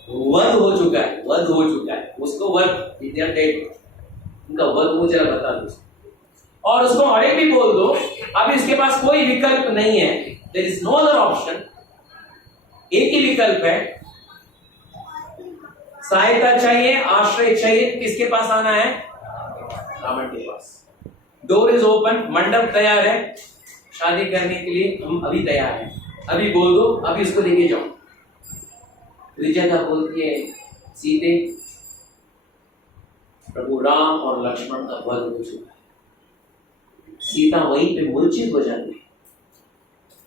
वध हो चुका है, वध हो चुका है, उसको वध उनका वध मुझे बता दो, और उसको अरे भी बोल दो अभी इसके पास कोई विकल्प नहीं है, there is no other option, एक ही विकल्प है, सहायता चाहिए, आश्रय चाहिए, किसके पास आना है? रावण के पास। डोर इज ओपन, मंडप तैयार है, शादी करने के लिए हम अभी तैयार हैं, अभी बोल दो, अभी इसको लेके जाओ। त्रिजटा बोलती है सीते प्रभु राम और लक्ष्मण का वध हो चुका है। सीता वहीं पे मूर्छित हो जाती है,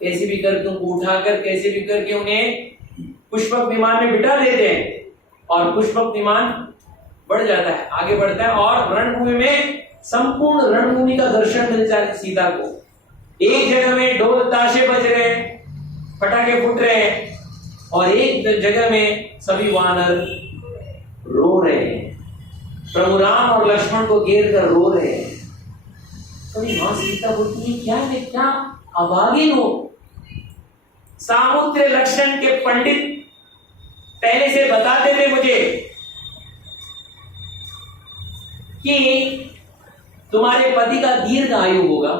कैसे भी करके उनको उठाकर कैसे भी करके उन्हें पुष्पक विमान में बिठा देते हैं और पुष्पक विमान बढ़ जाता है, आगे बढ़ता है और रणभूमि में संपूर्ण रणभूमि का दर्शन मिल जाता है सीता को। एक जगह में ढोल ताशे बज रहे हैं, पटाखे फूट रहे हैं, और एक जगह में सभी वानर रो रहे हैं, प्रभु राम और लक्ष्मण को घेर कर रो रहे हैं। तो मां सीता बोलती है क्या मैं क्या अभागिन हूं, सामुद्र लक्षण के पंडित पहले से बताते थे मुझे कि तुम्हारे पति का दीर्घ आयु होगा,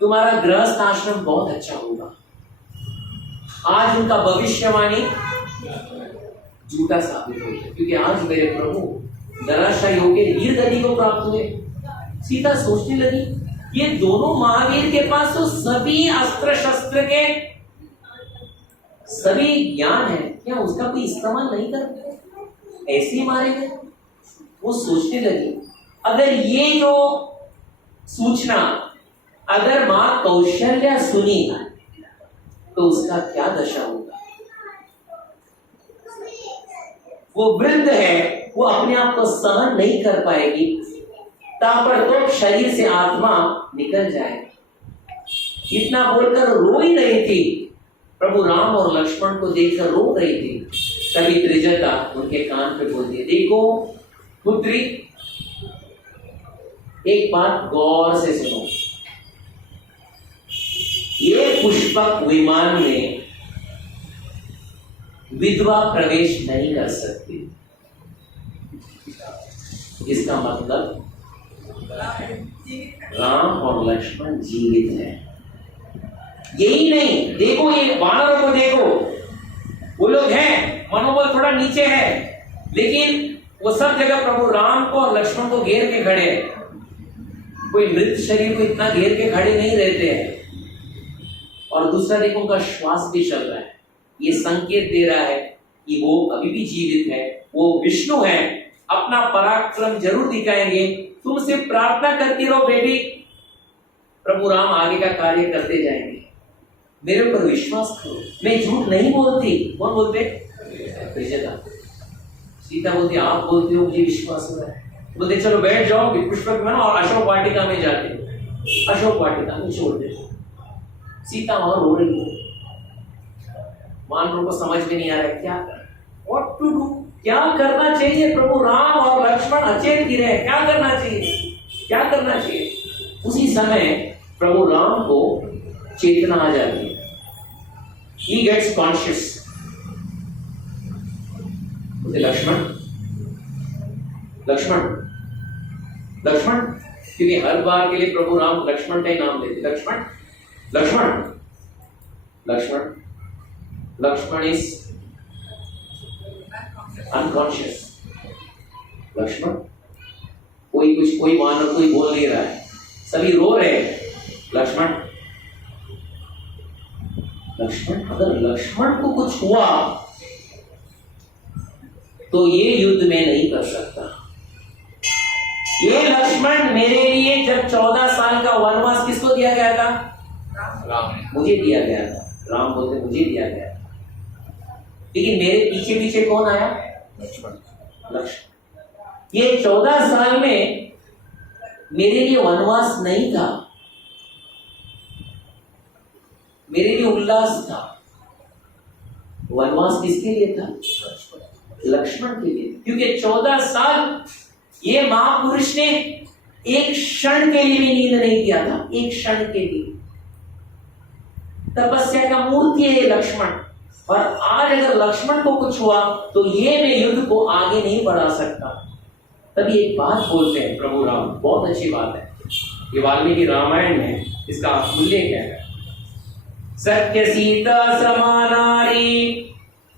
तुम्हारा गृहस्थ आश्रम बहुत अच्छा होगा। आज उनका भविष्यवाणी झूठा साबित हो गया, क्योंकि आज मेरे प्रभु धराशायी होकर वीर गति को प्राप्त हुए। सीता सोचने लगी ये दोनों महावीर के पास तो सभी अस्त्र शस्त्र के सभी ज्ञान है, क्या उसका कोई इस्तेमाल नहीं करते, ऐसे ही मारे गए। वो सोचने लगी अगर ये जो सूचना अगर मां कौशल्या सुनी तो उसका क्या दशा होगा। वो वृद्ध है, वो अपने आप को सहन नहीं कर पाएगी, ताबड़तोड़ शरीर से आत्मा निकल जाएगी। इतना बोलकर रो ही रही थी, प्रभु राम और लक्ष्मण को देखकर रो रही थी। तभी त्रिजटा उनके कान पे बोलती है देखो पुत्री, एक बात गौर से सुनो, ये पुष्पक विमान में विधवा प्रवेश नहीं कर सकती। इसका मतलब राम और लक्ष्मण जीवित हैं। यही नहीं, देखो ये वानरों को देखो, वो लोग हैं, मनोबल थोड़ा नीचे है, लेकिन वो सब जगह प्रभु राम को और लक्ष्मण को घेर के खड़े हैं। कोई मृत शरीर को इतना घेर के खड़े नहीं रहते हैं। और दूसरा देखो उनका श्वास भी चल रहा है, ये संकेत दे रहा है कि वो अभी भी जीवित है, वो विष्णु है, अपना पराक्रम जरूर दिखाएंगे। तुम सिर्फ प्रार्थना करती रहो बेटी, प्रभु राम आगे का कार्य करते जाएंगे, मेरे ऊपर विश्वास करो, मैं झूठ नहीं बोलती। कौन बोलते? फिर था। सीता बोलती आप बोलते हो मुझे विश्वास हो रहा है। बोलते चलो बैठ जाओ पुष्पक में और अशोक वाटिका में जाते। अशोक वाटिका में छोड़ दे। सीता वहां रो रही है। वानरों को समझ में नहीं आ रहा है क्या व्हाट टू डू, क्या करना चाहिए। प्रभु राम और लक्ष्मण अचेत गिरे हैं, क्या करना चाहिए, क्या करना चाहिए। उसी समय प्रभु राम को चेतना आ जाती है। He gets conscious. बोलते लक्ष्मण लक्ष्मण लक्ष्मण, क्योंकि हर बार के लिए प्रभु राम लक्ष्मण का ही नाम लेते। Lakshman Lakshman Lakshman Lakshman is unconscious. लक्ष्मण कोई वानर कोई बोल नहीं रहा है, सभी रो रहे हैं। लक्ष्मण लक्ष्मण, अगर लक्ष्मण को कुछ हुआ तो ये युद्ध में नहीं कर सकता। ये लक्ष्मण मेरे लिए जब 14 साल का वनवास किसको दिया गया था? राम, मुझे दिया गया था। राम बोलते मुझे दिया गया था, लेकिन मेरे पीछे पीछे कौन आया? लक्ष्मण। ये 14 साल में मेरे लिए वनवास नहीं था, मेरे लिए उल्लास था। वनवास किसके लिए था? लक्ष्मण के लिए। क्योंकि 14 साल ये महापुरुष ने एक क्षण के लिए भी नींद नहीं किया था, एक क्षण के लिए। तपस्या का मूर्ति है ये लक्ष्मण। और आज अगर लक्ष्मण को कुछ हुआ तो ये मैं युद्ध को आगे नहीं बढ़ा सकता। तभी एक बात बोलते हैं प्रभु राम, बहुत अच्छी बात है, ये वाल्मीकि रामायण में इसका मूल्य क्या है। सत्य सीता समानारी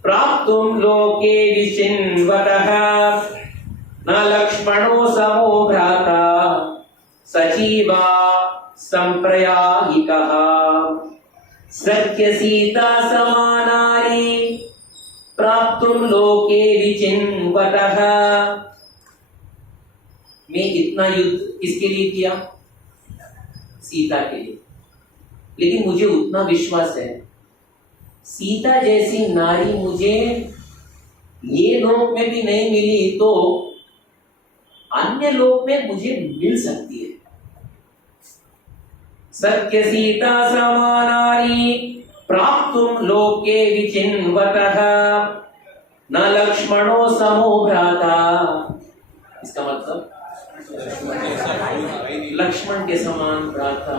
प्राप्तुम लोके विचिन्वतः, न लक्ष्मणो समो भ्राता सजीवा संप्रयायिकः। सत्य सीता समानारी प्राप्तुम लोके विचिन्वतः। मैं इतना युद्ध किसके लिए किया? सीता के लिए। लेकिन मुझे उतना विश्वास है, सीता जैसी नारी मुझे ये लोक में भी नहीं मिली तो अन्य लोक में मुझे मिल सकती है। सत्य सीता समानारी प्राप्तुम लोके विचिन्वतः, न लक्ष्मणो समो भ्राता। इसका मतलब लक्ष्मण के समान भ्राता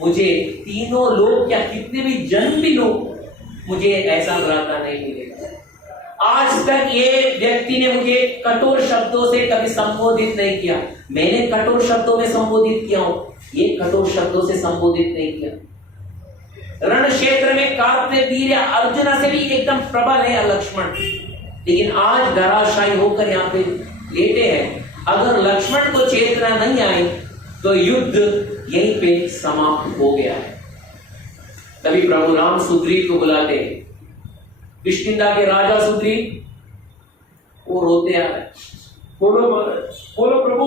मुझे तीनों लोग या कितने भी जन्म भी लोग मुझे ऐसा भ्राता नहीं मिलेगा। आज तक ये व्यक्ति ने मुझे कठोर शब्दों से कभी संबोधित नहीं किया, मैंने कठोर शब्दों में संबोधित किया हूं, ये कठोर शब्दों से संबोधित नहीं किया। रण क्षेत्र में कार्तवीर्य अर्जुन से भी एकदम प्रबल है लक्ष्मण, लेकिन आज धराशायी होकर यहाँ पे लेटे हैं। अगर लक्ष्मण को चेतना नहीं आई तो युद्ध यहीं पे समाप्त हो गया है। तभी प्रभु राम सुग्रीव को बुलाते हैं। किष्किंधा के राजा सुग्रीव वो रोते आ रहे, बोलो प्रभु।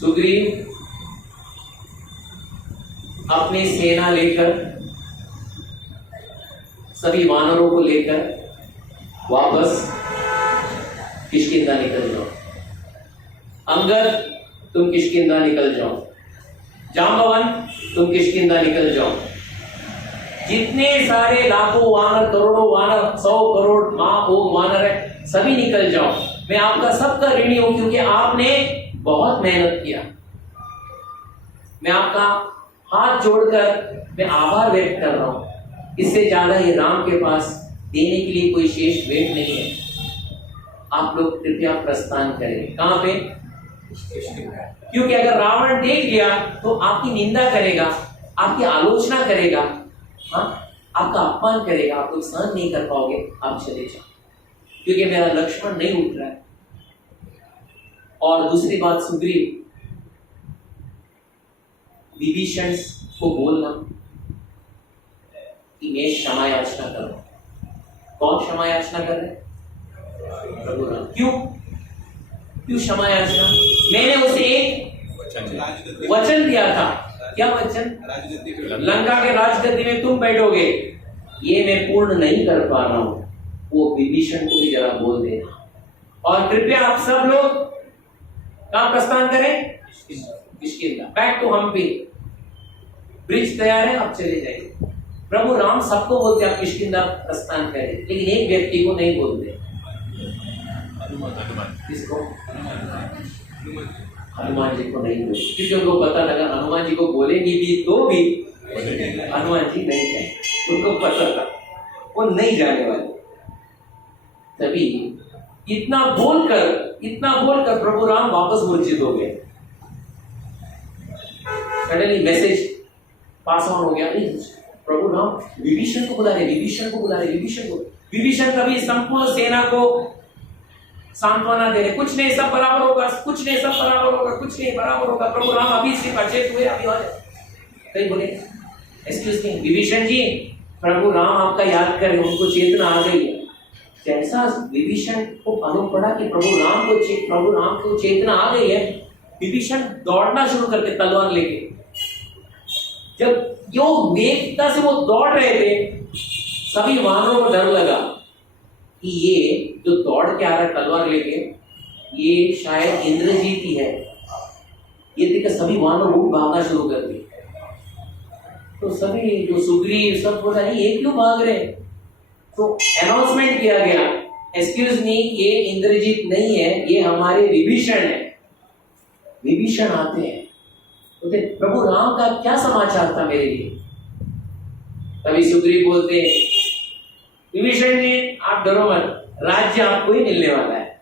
सुग्रीव अपनी सेना लेकर, सभी वानरों को लेकर वापस किष्किंधा निकल जाओ। अंगद तुम किष्किंधा निकल जाओ, जांबवन तुम किष्किंधा निकल जाओ। जितने सारे लाखों वानर, करोड़ों वानर, 100 करोड़ महाभोग वानर है, सभी निकल जाओ। मैं आपका सबका ऋणी हूं क्योंकि आपने बहुत मेहनत किया। मैं आपका हाथ जोड़कर मैं आभार व्यक्त कर रहा हूं। इससे ज्यादा ये राम के पास देने के लिए कोई शेष भेंट नहीं है। आप लोग कृपया प्रस्थान करें। कहां पे? क्योंकि अगर रावण देख लिया तो आपकी निंदा करेगा, आपकी आलोचना करेगा, हाँ, आपका अपमान करेगा, आप लोग सहन नहीं कर पाओगे, आप चले जाओ, क्योंकि मेरा लक्ष्मण नहीं उठ रहा है। और दूसरी बात, सुग्रीव विभीषण को बोलना कि मैं क्षमा याचना कर रहा हूं। कौन क्षमा याचना कर रहे? प्रभु राम। क्यों क्षमा याचना? मैंने उसे एक वचन दिया था। क्या वचन? लंका के राजगद्दी में तुम बैठोगे, ये मैं पूर्ण नहीं कर पा रहा हूं, वो विभीषण को भी जरा बोल देना। और कृपया आप सब लोग कहां प्रस्थान करें? Kishkindha. Back to Hampi. Bridge तैयार है, आप चले जाइए। प्रभु राम सबको बोलते आप किष्किंधा प्रस्थान करें, लेकिन एक व्यक्ति को नहीं बोलते। किसको? हनुमान जी को नहीं बोलते, क्योंकि उनको पता लगा हनुमान जी को बोलेंगे भी तो भी हनुमान जी नहीं जाए, उनको पता था वो नहीं जाने वाले। तभी इतना बोलकर प्रभु राम वापस मूर्छित हो गए। सडनली मैसेज पास ऑन हो गया, प्रभु राम विभीषण को बुला रहे, विभीषण को। विभीषण कभी संपूर्ण सेना को सांत्वना दे रहे, कुछ नहीं सब बराबर होगा, कुछ नहीं बराबर होगा। प्रभु राम अभी सिर्फ अचेत हुए, अभी हो जाए। कहीं बोले एक्सक्यूज मी विभीषण जी, प्रभु राम आपका याद करें, उनको चेतना आ गई है। जैसा विभीषण को मालूम पड़ा कि प्रभु राम को चेतना आ गई है, विभीषण दौड़ना शुरू करके तलवार लेके। जब योग वेगता से वो दौड़ रहे थे, सभी वानरों को डर लगा कि ये जो दौड़ के आ रहा है तलवार लेके, ये शायद इंद्रजीत ही है। ये देखकर सभी वानर उठ भागना शुरू कर दिए। तो सभी जो सुग्रीव सब बोला, ये क्यों भाग रहे? तो अनाउंसमेंट किया गया, एक्सक्यूज मी, ये इंद्रजीत नहीं है, ये हमारे विभीषण है। विभीषण आते हैं, बोलते प्रभु राम का क्या समाचार था मेरे लिए? तभी सुग्रीव बोलते विभीषण जी आप डरो मत, राज्य आपको ही मिलने वाला है।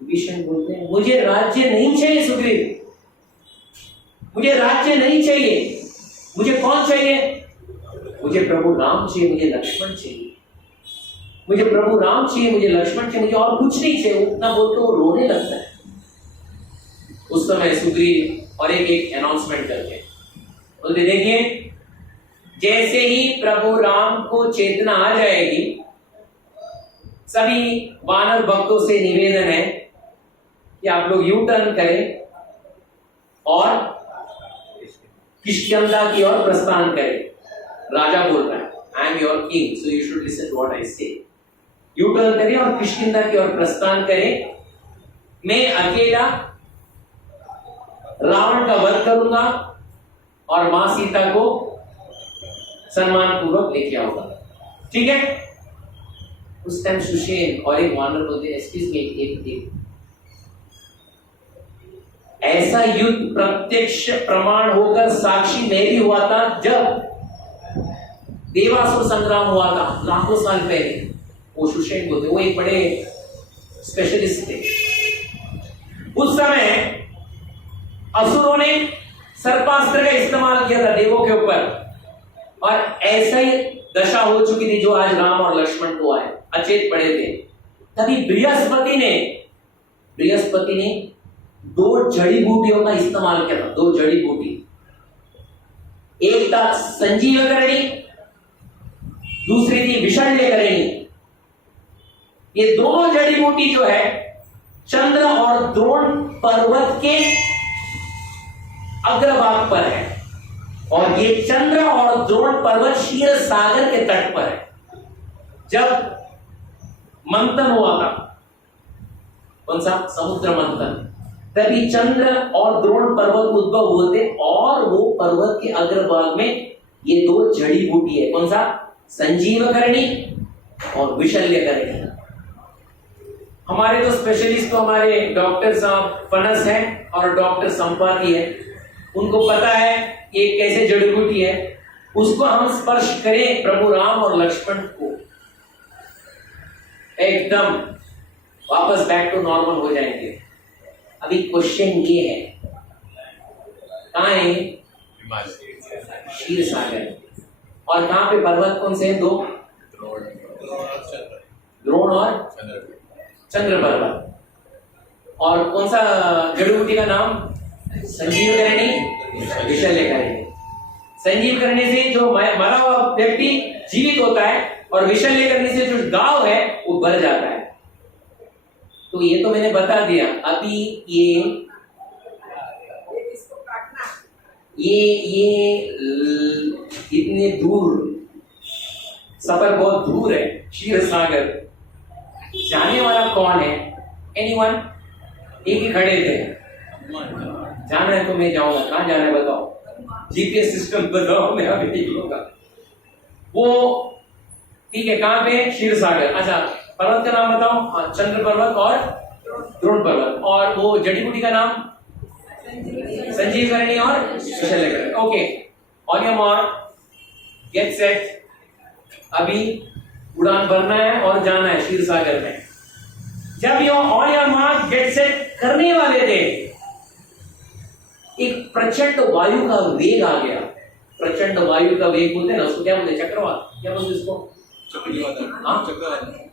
विभीषण बोलते हैं मुझे राज्य नहीं चाहिए सुग्रीव, मुझे राज्य नहीं चाहिए। मुझे कौन चाहिए? मुझे प्रभु राम चाहिए, मुझे लक्ष्मण चाहिए। मुझे प्रभु राम चाहिए, मुझे लक्ष्मण चाहिए, मुझे और कुछ नहीं चाहिए। उतना बोलते वो रोने लगता है। उस समय सुग्रीव और एक अनाउंसमेंट करके बोलते देखिए, जैसे ही प्रभु राम को चेतना आ जाएगी, सभी वानर भक्तों से निवेदन है कि आप लोग यू टर्न करें और किष्किंधा की ओर प्रस्थान करें। राजा बोल रहा है, I am your king, so you should listen to what I say. You turn करें और किष्किंधा की ओर प्रस्थान करें। मैं अकेला रावण का वध करूंगा और मां सीता को सम्मान पूर्वक लेके आऊंगा, ठीक है? उस टाइम सुषेण और एक वानर बोलते एक्सक्यूज मी, एक ऐसा युद्ध प्रत्यक्ष प्रमाण होकर साक्षी मैं भी हुआ था जब देवासुर संग्राम हुआ था लाखों साल पहले। वो सुषेण बोलते, वो एक बड़े स्पेशलिस्ट थे। उस समय असुरों ने सर्पास्त्र का इस्तेमाल किया था देवों के ऊपर, और ऐसा ही दशा हो चुकी थी जो आज राम और लक्ष्मण को आए, अचेत पड़े थे। तभी बृहस्पति ने 2 जड़ी बूटियों का इस्तेमाल किया था। 2 जड़ी बूटी, एक था संजीवकरणी, दूसरी थी विषल्यकरणी। ये दोनों जड़ी बूटी जो है चंद्र और द्रोण पर्वत के अग्रभाग पर है, और ये चंद्र और द्रोण पर्वत क्षीर सागर के तट पर है। जब मंथन हुआ था, कौन सा? समुद्र मंथन, तभी चंद्र और द्रोण पर्वत उद्भव हुए थे, और वो पर्वत के अग्रभाग में ये 2 जड़ी बूटी है। कौन सा? संजीवकरणी और विशल्यकरणी। हमारे तो स्पेशलिस्ट तो हमारे डॉक्टर साहब फनस हैं और डॉक्टर संपाती है, उनको पता है ये कैसे जड़ी बूटी है। उसको हम स्पर्श करें प्रभु राम और लक्ष्मण को, एकदम वापस बैक टू नॉर्मल हो जाएंगे। अभी क्वेश्चन ये है, कहां है? क्षीर सागर। और कहां पे पर्वत कौन से हैं? 2, द्रोण और चंद्र पर्वत। और कौन सा जड़ी बूटी का नाम? संजीवकरणी, विशल्यकरणी। संजीव करने से जो मरा हुआ व्यक्ति जीवित होता है, और विशल्य करने से जो गांव है वो भर जाता है। तो ये तो मैंने बता दिया। अभी ये इतने दूर सफर बहुत दूर है, क्षीर सागर जाने वाला कौन है? एनीवन? एक ही खड़े थे, जाना है तो मैं जाऊंगा। कहाँ जाना है बताओ? जीपीएस सिस्टम बताओ, मैं अभी निकलूंगा। वो ठीक है, कहाँ पे? क्षीर सागर। अच्छा, पर्वत का नाम बताओ। हाँ, चंद्र पर्वत और द्रोण पर्वत। और वो जड़ी बूटी का नाम? संजीवनी और शल्यकरण। Okay, on your mark, get set. अभी उड़ान भरना है और जाना है क्षीर सागर में। जब यो on your mark get set करने वाले थे, एक प्रचंड वायु का वेग आ गया। प्रचंड वायु का वेग बोलते हैं ना उसको, क्या बोलते हैं? चक्रवात, क्या बोलते हैं इसको? चक्रवात।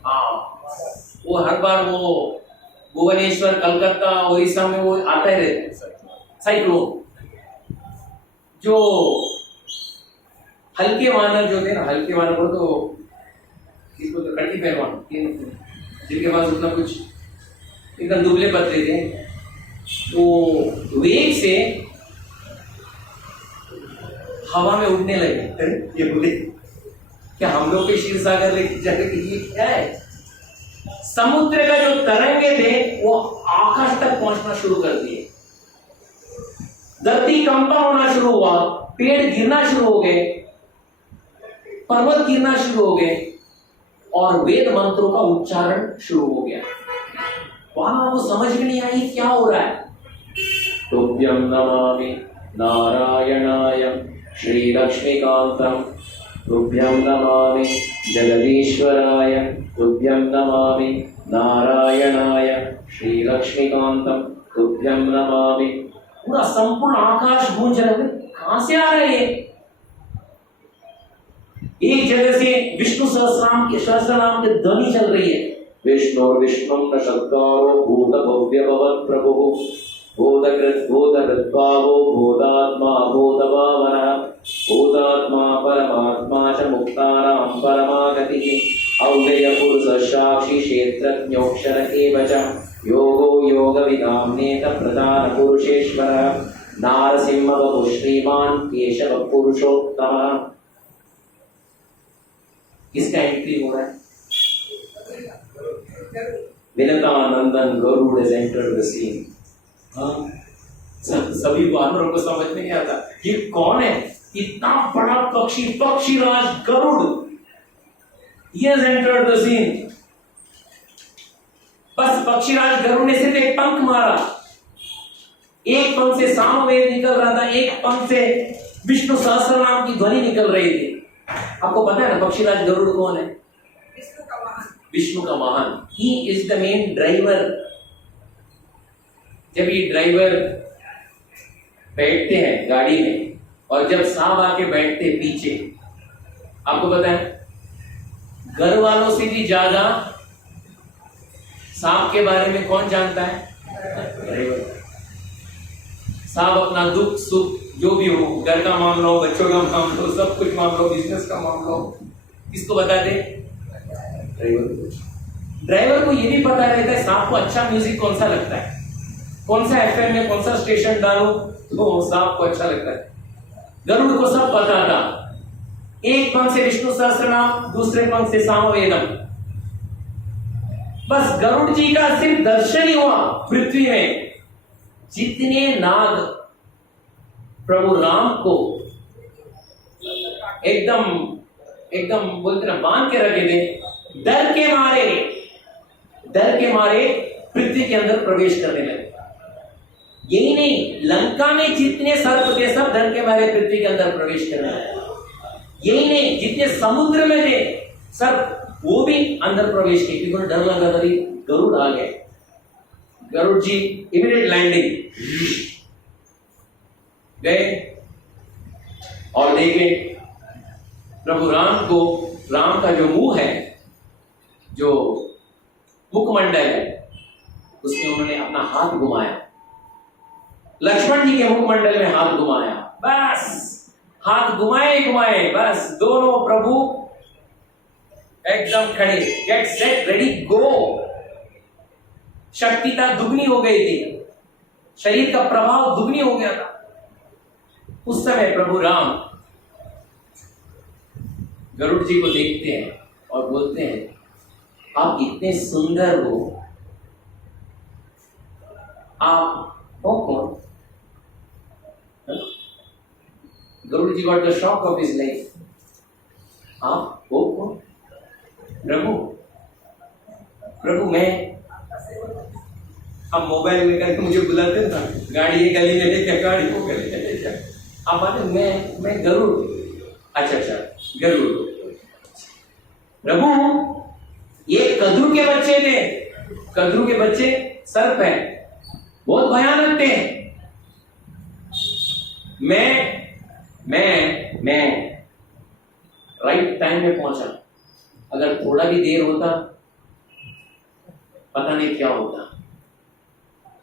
हाँ, वो हर बार वो भुवनेश्वर, कलकत्ता, उड़ीसा में वो आता ही रहता है, साइक्लोन। जो हल्के वानर जो थे ना, हल्के वानर को तो इसको तो कटी पहलवान, जिनके पास उतना कुछ एकदम दुबले पतले थे, तो वेग से हवा में उड़ने लगे। ये बोले क्या हम लोग के क्षीर सागर लेके जाने के लिए क्या है? समुद्र का जो तरंगे थे वो आकाश तक पहुंचना शुरू कर दिए। धरती कंपन होना शुरू हुआ, पेड़ गिरना शुरू हो गए, पर्वत गिरना शुरू हो गए और वेद मंत्रों का उच्चारण शुरू हो गया। वहां को समझ में नहीं आई क्या हो रहा है। तुभ्यं नमामि नारायणाय श्री लक्ष्मीकांतम, तुभ्यं नमामि जगदीश्वराय, तुभ्यं नमामि नारायणाय श्री लक्ष्मीकांतम, तुभ्यं नमामि। पूरा संपूर्ण आकाश गूंज रहा है। कहां से आ रहा है ये? एक जगह से विष्णु सहस्रनाम की ध्वनि चल रही है। विष्णु विष्णु न शब्दारो भूत भव्य भवन प्रभु, भूतकृत भूतकृत्भावो भूतात्मा भूतभावनः, भूतात्मा परमात्मा च मुक्तानां परमागतिः, अव्यय पुरुष साक्षी क्षेत्रज्ञोऽक्षर एव च, योगो योगविदां नेत प्रधान पुरुषेश्वरः, नारसिंह वपु श्रीमान् केशव पुरुषोत्तमः। किसका एंट्री हो रहा है? Vinatanandan Garuda has entered the scene। सभी वानरों को समझ में नहीं आता ये कौन है? इतना बड़ा पक्षी, पक्षीराज Garuda, he has entered the scene। बस पक्षीराज गरुड़ ने सिर्फ एक पंख मारा, एक पंख से सामवेद निकल रहा था, एक पंख से विष्णु सहस्रनाम की ध्वनि निकल रही थी। आपको पता है ना पक्षीराज गरुड़ कौन है? विष्णु का वाहन। He is the main driver. जब ये ड्राइवर बैठते हैं गाड़ी में और जब सांप आके बैठते पीछे, आपको पता है घर वालों से भी ज्यादा सांप के बारे में कौन जानता है? ड्राइवर। सांप अपना दुख सुख जो भी हो, घर का मामला हो, बच्चों का मामला हो, सब कुछ मामला हो, बिजनेस का मामला हो, किसको बता दे? ड्राइवर को ये भी पता रहता है सांप को अच्छा म्यूजिक कौन सा लगता है, कौन सा एफएम में कौन सा स्टेशन डालो तो सांप को अच्छा लगता है। गरुड़ को सब पता था। एक पंख से विष्णु सहस्रनाम, दूसरे पंख से सामवेदम। बस गरुड़ जी का सिर्फ दर्शन ही हुआ पृथ्वी में, जितने नाग प्रभु राम को एकदम बोलते ना बांध के रखे थे, डर के मारे पृथ्वी के अंदर प्रवेश करने लगे। यही नहीं, लंका में जितने सर्प थे सब डर के मारे पृथ्वी के अंदर प्रवेश करने लगे। यही नहीं, जितने समुद्र में थे सर्प वो भी अंदर प्रवेश किए, क्योंकि डर लगा था गरुड़ आ गए। गरुड़ जी इमीडिएट लैंडिंग गए और देखे प्रभु राम को, राम का जो मुंह है, जो मुखमंडल है, उसमें उन्होंने अपना हाथ घुमाया। लक्ष्मण जी के मुखमंडल में हाथ घुमाया, बस हाथ घुमाए, बस दोनों प्रभु एकदम खड़े, गेट सेट रेडी गो। शक्तिता दुगनी हो गई थी, शरीर का प्रभाव दुगनी हो गया था। उस समय प्रभु राम गरुड़ जी को देखते हैं और बोलते हैं आप इतने सुंदर हो, आप हो कौन? Garuda ji got the shock of his life. आप हो कौन? प्रभु, प्रभु मैं, आप मोबाइल में करके मुझे बुलाते ना, गाड़ी ये गली में लेके, गाड़ी को गली में लेके, आप आते, मैं गरुड़। अच्छा गरुड़। प्रभु ये कद्रू के बच्चे थे, कद्रू के बच्चे सर्प है, बहुत भयानक थे। मैं राइट टाइम में पहुंचा, अगर थोड़ा भी देर होता पता नहीं क्या होता।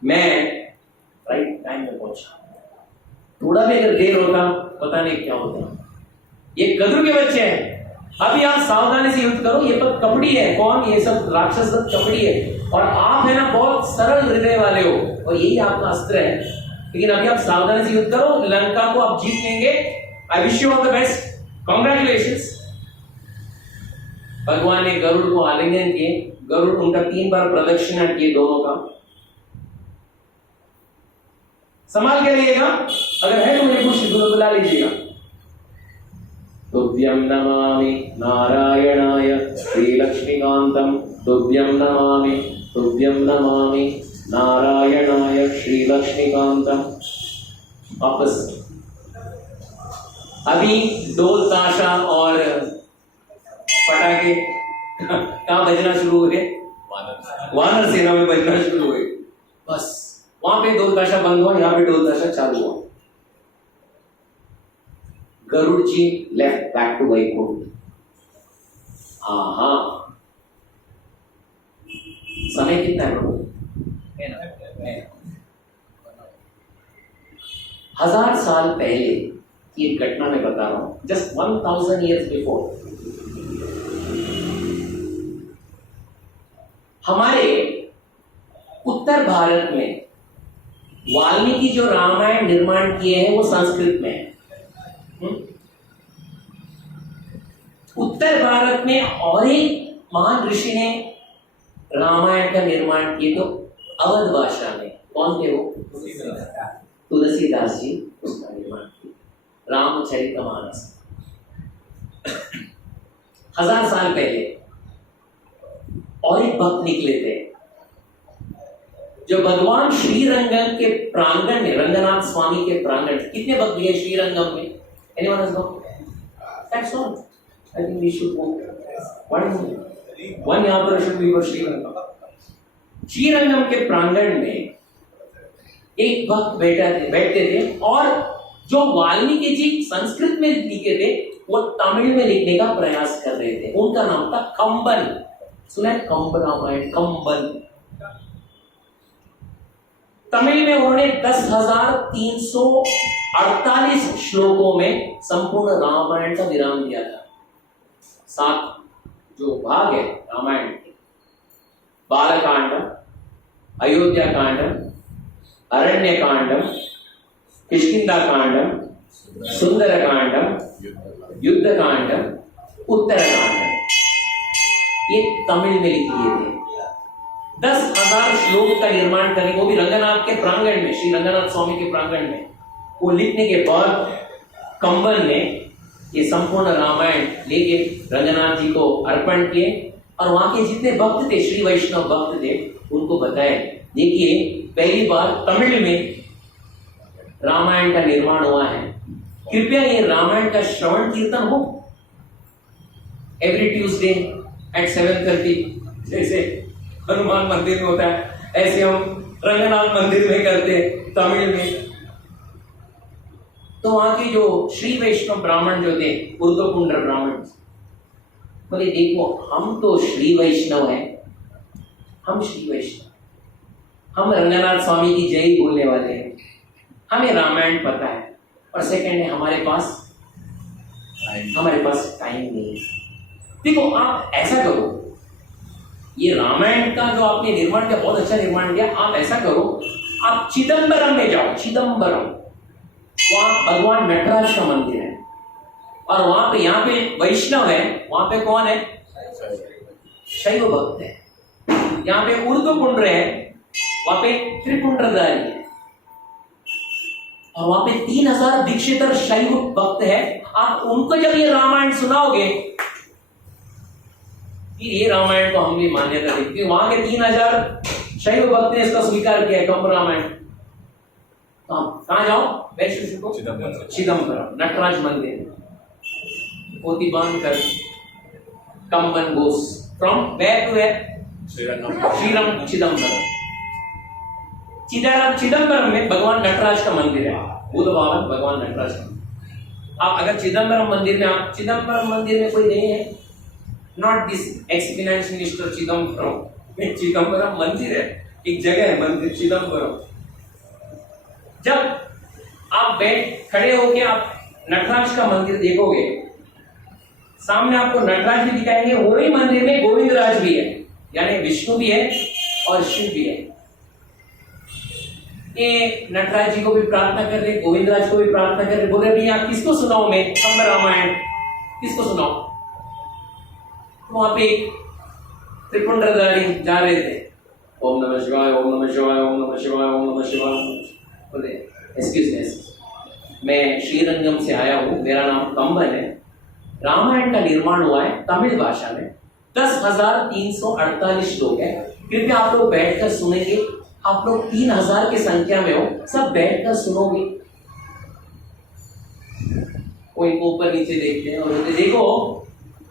मैं राइट टाइम में पहुंचा, थोड़ा भी अगर देर होता पता नहीं क्या होता। ये कद्रू के बच्चे हैं, अभी आप सावधानी से युद्ध करो, ये पर कपड़ी है, कौन ये सब राक्षस सब कपड़ी है, और आप है ना बहुत सरल हृदय वाले हो और यही आपका अस्त्र है, लेकिन अभी आप सावधानी से युद्ध करो, लंका को आप जीत लेंगे। I wish you all the best, congratulations. भगवान ने गरुड़ को आलिंगन किए, गरुड़ उनका 3 बार प्रदक्षिणा किए दोनों का। संभाल के रहिएगा, अगर है तो मुझे कुछ बुला लीजिएगा। तुभ्यं नमामि नारायणाय श्रीलक्ष्मीकान्तं, तुभ्यं नमामि नारायणाय श्रीलक्ष्मीकान्तं। वापस अभी ढोल ताशा और पटाखे कहाँ बजना शुरू हो गए? वानर सेना में बजना शुरू हुए। बस वहां पे ढोल ताशा बंद हुआ, यहाँ पे ढोल ताशा चालू हुआ। गरुड़ जी लेफ्ट बैक टू वैकुंठ। हाँ, समय कितना है? 1000 साल पहले की एक घटना मैं बता रहा हूं, जस्ट 1000 years बिफोर। हमारे उत्तर भारत में वाल्मीकि जो रामायण निर्माण किए हैं वो संस्कृत में है। उत्तर भारत में और एक महान ऋषि ने रामायण का निर्माण किया तो अवध भाषा में। कौन थे वो? तुलसीदास जी उसका निर्माण किया, रामचरितमानस। 1000 साल पहले और एक भक्त निकले थे जो भगवान श्रीरंगम के प्रांगण में, रंगनाथ स्वामी के प्रांगण। कितने भक्त गए श्रीरंगम में? Anyone has gone? That's all. I think we should go. One yatra should be for Srirangam. Srirangam के प्रांगण में एक भक्त बैठते थे और जो वाल्मीकि जी संस्कृत में लिखे थे वो तमिल में लिखने का प्रयास कर रहे थे। उनका नाम था कंबन। सुना है कंब रामायण? कंबन तमिल में उन्होंने 10,348 श्लोकों में संपूर्ण रामायण का विराम दिया था। 7 जो भाग है रामायण के, बालकांड, अयोध्या कांड, अरण्य कांड, किष्किंधा कांड, सुंदर कांड, युद्ध कांड, उत्तर कांड, ये तमिल में लिख दिए थे। 10,000 श्लोक का निर्माण करने, वो भी रंगनाथ के प्रांगण में, श्री रंगनाथ स्वामी के प्रांगण में। वो लिखने के बाद कंबन ने ये संपूर्ण रामायण लेके रंगनाथ जी को अर्पण किए और वहां के जितने भक्त थे, श्री वैष्णव भक्त थे, उनको बताए देखिए पहली बार तमिल में रामायण का निर्माण हुआ है, कृपया ये रामायण का श्रवण कीर्तन हो एवरी ट्यूसडे एट 7:30, जैसे हनुमान मंदिर में होता है ऐसे हम रंगनाथ मंदिर में करते हैं तमिल में। तो वहां के जो श्री वैष्णव ब्राह्मण जो थे, ऊर्ध्वपुंड्र ब्राह्मण, बोले देखो हम तो श्री वैष्णव हैं, हम श्री वैष्णव, हम रंगनाथ स्वामी की जय बोलने वाले हैं, हमें रामायण पता है, और सेकंड है हमारे पास टाइम नहीं है। देखो आप ऐसा करो, ये रामायण का जो आपने निर्माण किया बहुत अच्छा निर्माण किया, आप ऐसा करो आप चिदम्बरम में जाओ। चिदम्बरम वहां भगवान नटराज का मंदिर है, और वहां पे, यहाँ पे वैष्णव है, वहां पे कौन है? शैव भक्त है। यहाँ पे ऊर्ध्व पुंड्र है, वहां पे त्रिपुंड्रधारी है, और वहां पे 3000 दीक्षितर शैव भक्त है। आप उनको जब ये रामायण सुनाओगे कि ये रामायण को हम भी मान्यता देते हैं, वहां के 3000 शैव भक्त ने इसका स्वीकार किया है, कंब रामायण। तो आप कहां जाओ? वैष्णव को चिदम्बरम नटराज मंदिर पोती बांध कर Kamban goes from where to where? Srirang Chidambaram. Chidambaram में भगवान नटराज का मंदिर है, बुद्ध भगवान भगवान नटराज का। आप अगर चिदम्बरम मंदिर में, आप चिदम्बरम मंदिर में कोई नहीं है, not this x-finance minister Chidambaram, Chidambaram मंदिर है, एक जगह है मंदिर चिदम्बरम। जब आप बैठ खड़े होके आप नटराज का मंदिर देखोगे, सामने आपको नटराज भी दिखाएंगे, वही मंदिर में गोविंदराज भी है, यानी विष्णु भी है और शिव भी है। ये नटराज जी को भी प्रार्थना कर रहे, गोविंदराज को भी प्रार्थना कर रहे, बोले भैया किसको सुनाऊं मैं कंब रामायण, किसको सुनाऊं? तो वहां पे त्रिपुंड्रधारी जा रहे थे, ओम नमः शिवाय, ओम नमः शिवाय, ओम नमः शिवाय, ओम नमः शिवाय। बोले एक्सक्यूज मी, मैं श्रीरंगम से आया हूँ, मेरा नाम कंबन है, रामायण का निर्माण हुआ है तमिल भाषा में, 10,348 लोग हैं, कृपया आप लोग बैठकर सुनेंगे, आप लोग 3000 की संख्या में हो, सब बैठकर सुनोगे। कोई ऊपर नीचे देखते हैं और बोलते देखो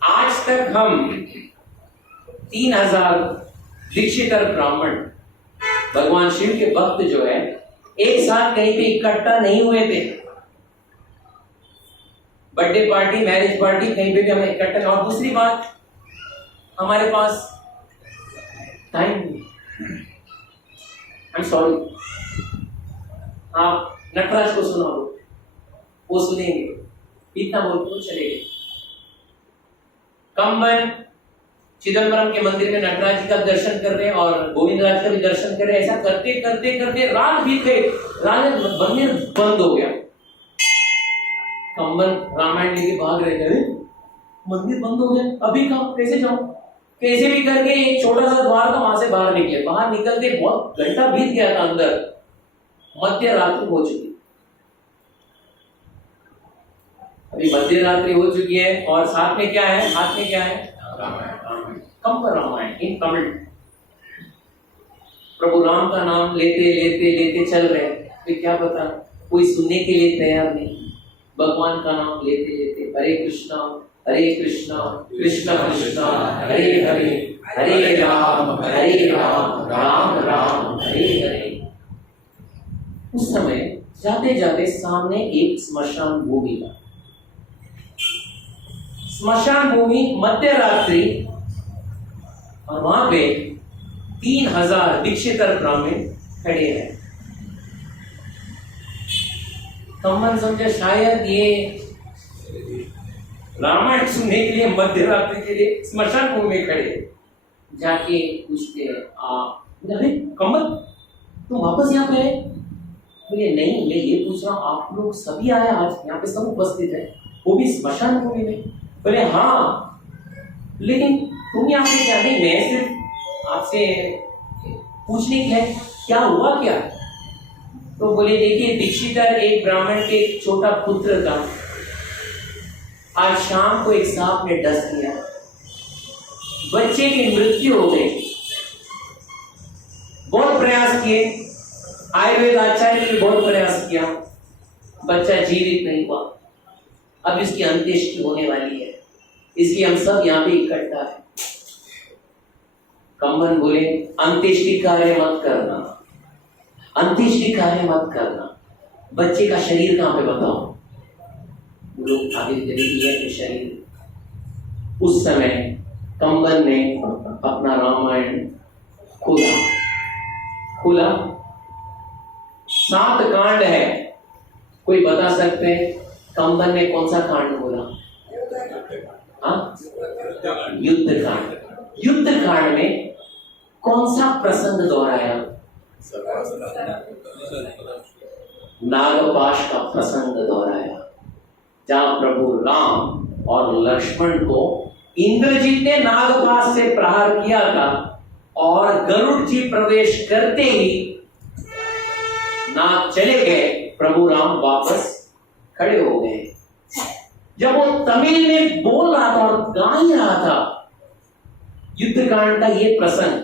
आज तक हम 3000 दीक्षितर ब्राह्मण भगवान शिव के भक्त जो है एक साथ कहीं पे इकट्ठा नहीं हुए थे। बर्थडे पार्टी, मैरिज पार्टी, कहीं पे भी हमें इकट्ठा। और दूसरी बात, हमारे पास टाइम नहीं। आई एम सॉरी, आप नटराज को सुनाओ, वो सुनेंगे, इतना बोल तो चले गए। कंबन चिदम्बरम के मंदिर में नटराज जी का दर्शन कर रहे हैं और गोविंदराज का भी दर्शन कर रहे हैं। ऐसा करते करते करते रात बीत गई, रात मंदिर बंद हो गया। कंबन रामायण लेके भाग रहे थे, मंदिर बंद हो गया, अभी कहाँ, कैसे जाऊं? कैसे भी करके एक छोटा सा द्वार था, वहां से बाहर निकले। बाहर निकलते बहुत घंटा बीत गया था, अंदर मध्य रात्रि हो चुकी। अभी मध्य रात्रि हो चुकी है और साथ में क्या है? हाथ में क्या है? कंब रामायण इन तमिल। प्रभु राम का नाम लेते लेते लेते चल रहे, तो क्या पता कोई सुनने के लिए तैयार नहीं। भगवान का नाम लेते लेते हरे कृष्णा कृष्ण कृष्ण हरे हरे, हरे राम राम राम हरे हरे। उस समय जाते जाते सामने एक स्मशान भूमि था। स्मशान भूमि, मध्य रात्रि, और वहां पे 3000 दीक्षितर ब्राह्मण खड़े हैं। कंबन समझा शायद ये रामायण सुनने के लिए मध्य रात्रि के लिए स्मशान भूमि में खड़े। जाके पूछते अरे कंबन तुम वापस यहाँ पे आए? बोले नहीं, मैं ये पूछ रहा हूँ आप लोग सभी आए आज यहाँ पे, सब उपस्थित है, वो भी स्मशान भूमि में। बोले हाँ, लेकिन तुम यहाँ पे क्या? नहीं, मैं सिर्फ आपसे पूछने के लिए क्या हुआ क्या? तो बोले देखिए दीक्षितर एक ब्राह्मण के एक छोटा पुत्र था, आज शाम को एक सांप ने डस दिया, बच्चे की मृत्यु हो गई। बहुत प्रयास किए, आयुर्वेद आचार्य ने बहुत प्रयास किया, बच्चा जीवित नहीं हुआ। अब इसकी अंत्येष्टि होने वाली है, इसलिए हम सब यहाँ पे इकट्ठा है। कंबन बोले अंत्येष्टि कार्य मत करना, अंत्येष्टि कार्य मत करना, बच्चे का शरीर कहाँ पे बताओ? लोग आगे चले शरीर। उस समय कंबन ने अपना रामायण खोला। 7 कांड है, कोई बता सकते हैं कंबन ने कौन सा कांड बोला? युद्ध कांड। युद्ध कांड में कौन सा प्रसंग दोहराया? नागपाश का प्रसंग दोहराया। जहां प्रभु राम और लक्ष्मण को इंद्रजीत ने नागपाश से प्रहार किया था और गरुड़ जी प्रवेश करते ही नाग चले गए, प्रभु राम वापस खड़े हो गए। जब वो तमिल में बोल रहा था और गा ही रहा था युद्धकांड का ये प्रसंग,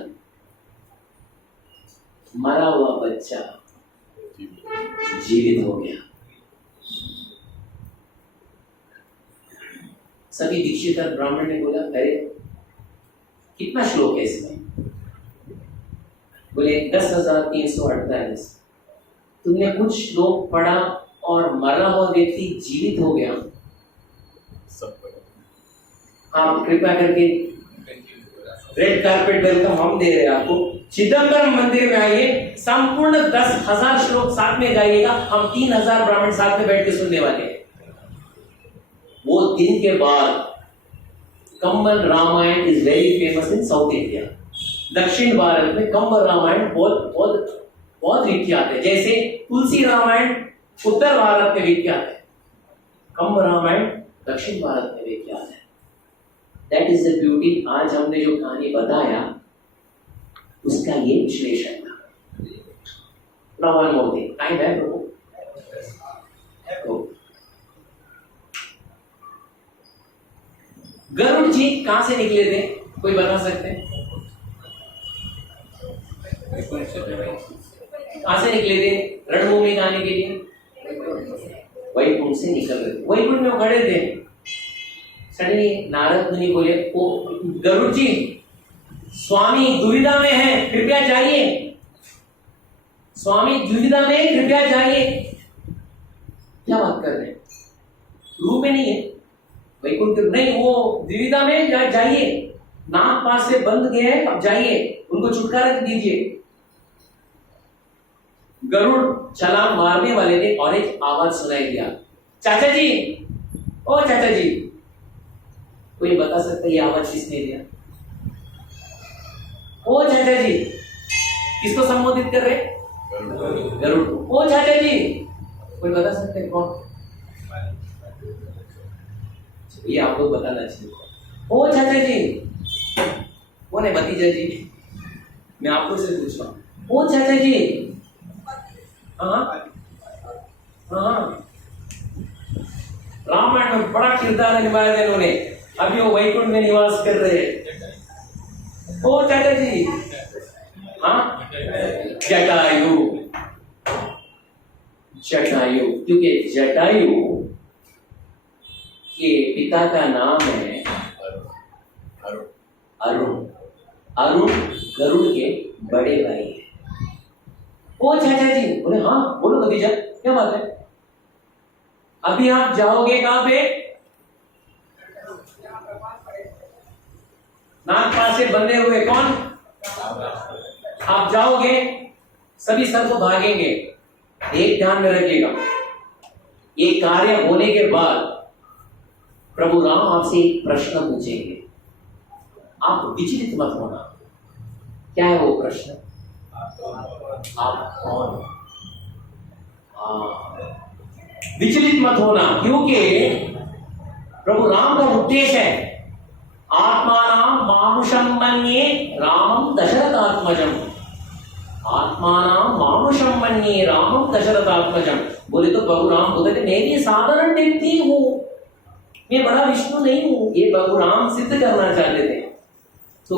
मरा हुआ बच्चा जीवित हो गया। सभी दीक्षितर ब्राह्मण ने बोला, अरे कितना श्लोक है इसमें? बोले 10,348। तुमने कुछ श्लोक पढ़ा और मरा हुआ व्यक्ति जीवित हो गया। आप कृपया करके रेड कार्पेट वेलकम हम दे रहे हैं आपको। चिदंबरम मंदिर में आइए, संपूर्ण 10,000 श्लोक साथ में गाइएगा। हम 3,000 ब्राह्मण साथ में बैठ के सुनने वाले हैं। वो दिन के बाद कंबल Ramayana is very famous in south India. दक्षिण भारत में कंबल रामायण बहुत बहुत बहुत विख्यात है। जैसे तुलसी रामायण उत्तर भारत में विख्यात है, कंबल रामायण दक्षिण भारत में विख्यात है। That is the beauty. आज हमने जो कहानी बताया उसका ये विश्लेषण था। Now one more thing, time है प्रभु? गरुड़ जी कहां से निकले थे, कोई बता सकते हैं? कहां से निकले थे रणभूमि जाने के लिए? वैकुंठ से निकल रहे। वैकुंठ में खड़े थे, सडनली नारद मुनि बोले, ओ गरुड़ जी, स्वामी दुविधा में है, कृपया जाइए। स्वामी दुविधा में है, कृपया जाइए। क्या बात कर रहे हैं? रूप में नहीं है वैकुंठ, नहीं, वो द्विविधा में जाइए, नाग पास से बंद गए हैं, अब जाइए, उनको छुटकारा दीजिए। गरुड़ छलांग मारने वाले थे और एक आवाज सुनाई दिया, चाचा जी, ओ चाचा जी। कोई बता सकता है ये आवाज किसने दिया? ओ चाचा जी, किसको संबोधित कर रहे? गरुड़। ओ चाचा जी, कोई बता सकते हैं कौन? ये आप लोग बताना चाहिए। ओ चाचा जी, कौन है? भतीजा जी, मैं आप लोग से पूछ रहा हूँ। ओ चाचा जी, हाँ हाँ, रामायण में बड़ा किरदार निभाया था इन्होंने। अभी वो वैकुंठ में निवास कर रहे हैं। ओ चाचा जी, हाँ, जटायु। जटायु, क्योंकि जटायु के पिता का नाम है अरुण। अरुण गरुड़ के बड़े भाई हैं। ओ चाचा जी, बोले हाँ, बोलो भतीजा, क्या बात है? अभी आप जाओगे कहां पे? नागपाश से बंधे हुए कौन? आप जाओगे, सभी सर को भागेंगे। एक ध्यान में रखिएगा, ये कार्य होने के बाद प्रभु राम आपसे एक प्रश्न पूछेंगे, आप विचलित मत होना। क्या है वो प्रश्न? आप कौन? विचलित मत होना, क्योंकि प्रभु राम का उद्देश्य है आत्मानां मानुषं मन्ये रामं दशरथात्मजम्। आत्मानां मानुषं मन्ये रामं दशरथात्मजम्। बोले तो प्रभु राम बोलते मैं भी साधारण व्यक्ति हूं, मैं बड़ा विष्णु नहीं हूं। ये प्रभु राम सिद्ध करना चाहते थे। तो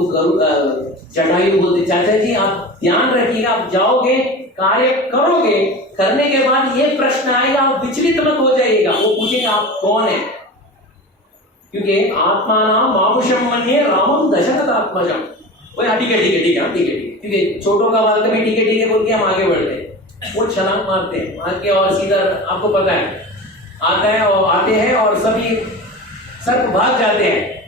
जटायु बोलते, चाचा जी आप ध्यान रखिएगा, आप जाओगे, कार्य करोगे, करने के बाद ये प्रश्न आएगा, आप विचलित मत हो जाइएगा। वो पूछेंगे आप कौन है, क्योंकि आत्मानां मानुषं मन्ये रामं दशरथात्मजम्। वो ठीक है, क्योंकि छोटों का बात में ठीक है बोल के हम आगे बढ़ते हैं। वो छलांग मारते हैं आगे और सीधा, आपको पता है, आता है और आते हैं और सभी सर्प भाग जाते हैं।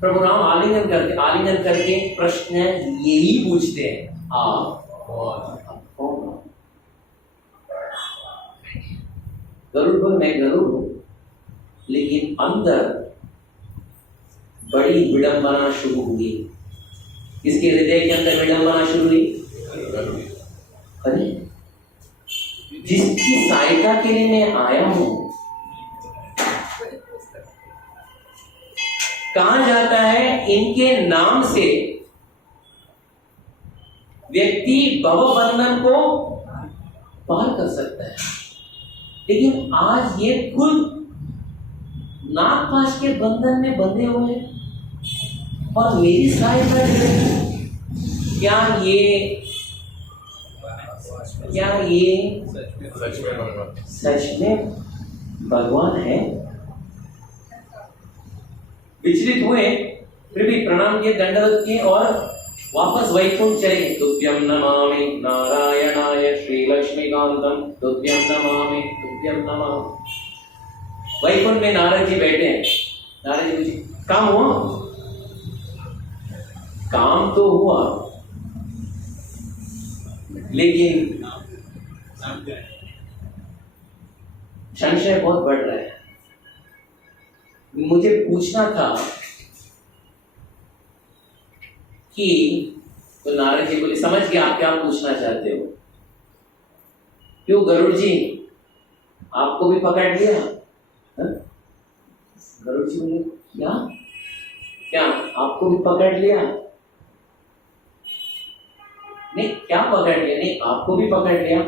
प्रभु राम आलिंगन करके प्रश्न यही पूछते हैं, आप कौन? गरुड़ मैं गरुड़ हूं, लेकिन अंदर बड़ी विडंबना शुरू हुई। इसके हृदय के अंदर विडंबना शुरू हुई। अरे जिसकी सहायता के लिए मैं आया हूं कहा जाता है इनके नाम से व्यक्ति भवबंधन को पार कर सकता है। लेकिन आज ये खुद नागपाश के बंधन में बंधे हुए हैं और मेरी सहायता करेगी। क्या ये सच में भगवान है? विचलित हुए, फिर भी प्रणाम किए, दंडवत किए और वापस वैकुंठ चले। तुभ्यं नमामि नारायणाय श्री लक्ष्मीकांतम, तुभ्यं नमामि, तुभ्यं नमामि। वैकुंठ में नारद जी बैठे हैं। नारद जी पूछे, काम हुआ? काम तो हुआ, लेकिन संशय बहुत बढ़ रहा है। मुझे पूछना था कि, तो नारद जी बोले, समझ गया आप क्या पूछना चाहते हो। क्यों गरुड़ जी, आपको भी पकड़ लिया? गरुड़ जी बोले, क्या आपको भी पकड़ लिया? नहीं, क्या पकड़ लिया? नहीं, आपको भी पकड़ लिया।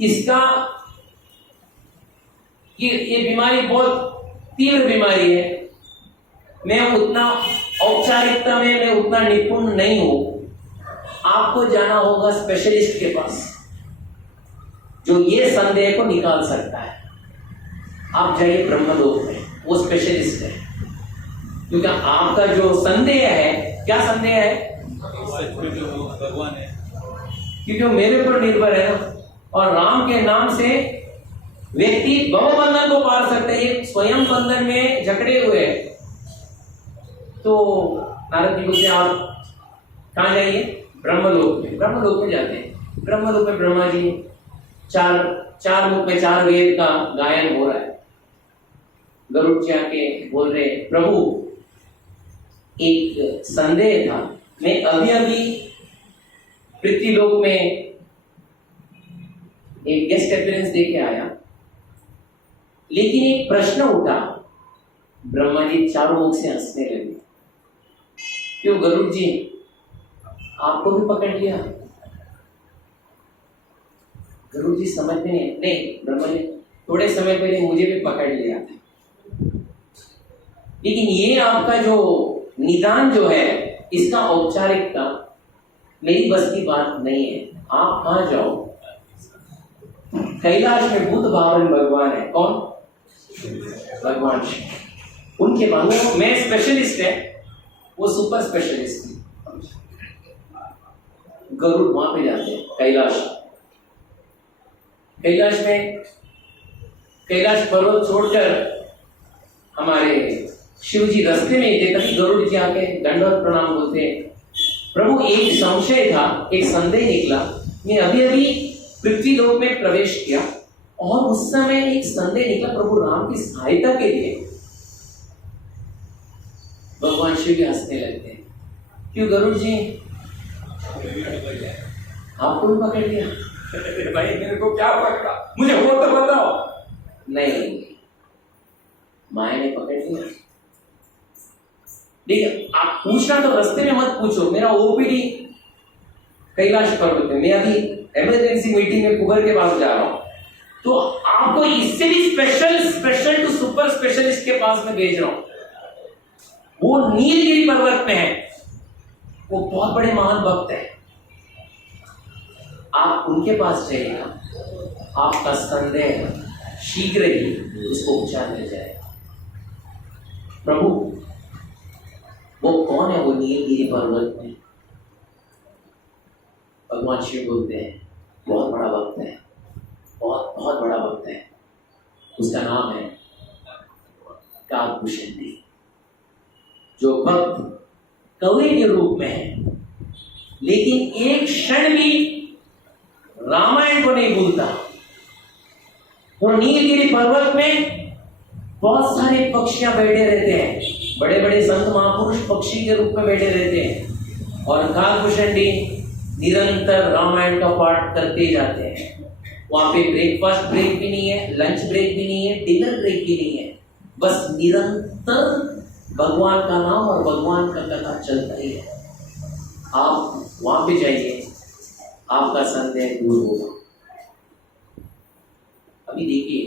इसका ये बीमारी बहुत तीव्र बीमारी है। मैं उतना औपचारिकता में मैं उतना निपुण नहीं हूं। आपको जाना होगा स्पेशलिस्ट के पास, जो ये संदेह को निकाल सकता है। आप जाइए ब्रह्मलोक में, वो स्पेशलिस्ट है। क्योंकि आपका जो संदेह है, क्या संदेह है? भगवान है, क्योंकि मेरे पर निर्भर है ना। और राम के नाम से व्यक्ति भवबंधन को पार सकते हैं। ये स्वयं बंधन में जकड़े हुए हैं। तो नारद जी बोलते, आप कहाँ जाइए? ब्रह्मलोक में। ब्रह्मलोक में जाते हैं। ब्रह्मलोक में ब्रह्मा जी चार मुख में 4 वेद का गायन हो रहा है। गरुड़ जी आके बोल रहे, प्रभु एक संदेह था। मैं अभी पृथ्वीलोक में एक गेस्ट अपीयरेंस दे के आया, लेकिन एक प्रश्न उठा। ब्रह्मा जी चारों मुख से हंसने लगे। क्यों गरुड़ जी, आपको भी पकड़ लिया? गरुड़ जी समझ में नहीं। ब्रह्मा जी, थोड़े समय पहले मुझे भी पकड़ लिया था, लेकिन ये आपका जो निदान जो है, इसका औपचारिकता मेरी बस की बात नहीं है। आप कहाँ जाओ? कैलाश में बुद्ध भावन भगवान है। कौन? भगवान शिव। उनके बाद मैं स्पेशलिस्ट है, वो सुपर स्पेशलिस्ट है। गरुड़ वहां पे जाते हैं कैलाश में। कैलाश पर्वत छोड़कर हमारे शिव जी रास्ते में थे, तभी गरुड़ जी आके दंडवत प्रणाम बोलते हैं। प्रभु एक संशय था, एक संदेह निकला। मैं अभी पृथ्वी लोक में प्रवेश किया और उस समय एक संदेह निकला प्रभु राम की सहायता के लिए। भगवान शिव भी हंसने लगते हैं। क्यों गरुड़ जी, आपको भी पकड़ लिया? भाई मेरे को क्या पकड़ा, मुझे वो तो बताओ। नहीं, माया ने पकड़ लिया। देखिए, आप पूछना तो रास्ते में मत पूछो। मेरा ओपीडी कैलाश पर्वत में, मैं अभी इमरजेंसी मीटिंग में कुबर के पास जा रहा हूं, तो आपको इससे भी स्पेशल टू सुपर स्पेशलिस्ट के पास में भेज रहा हूं। वो नीलगिरी पर्वत में है, वो बहुत बड़े महान भक्त है। आप उनके पास जाइएगा, आपका संदेह शीघ्र ही उसको उपचार मिल जाएगा। प्रभु वो कौन है? वो नीलगिरी पर्वत में भगवान शिव बोलते हैं, बहुत बड़ा भक्त है, बहुत बड़ा भक्त है। उसका नाम है काकभूषणी, जो भक्त कौवे के रूप में है, लेकिन एक क्षण भी रामायण को नहीं भूलता। और नीलगिरी पर्वत में बहुत सारे पक्षियां बैठे रहते हैं, बड़े बड़े संत महापुरुष पक्षी के रूप में बैठे रहते हैं, और काकभूषणी निरंतर रामायण का पाठ करते जाते हैं। वहां पे ब्रेकफास्ट ब्रेक भी नहीं है, लंच ब्रेक भी नहीं है, डिनर ब्रेक भी नहीं है। बस निरंतर भगवान का नाम और भगवान का कथा चलता ही है। आप वहां पे जाइए, आपका संदेह दूर होगा। अभी देखिए,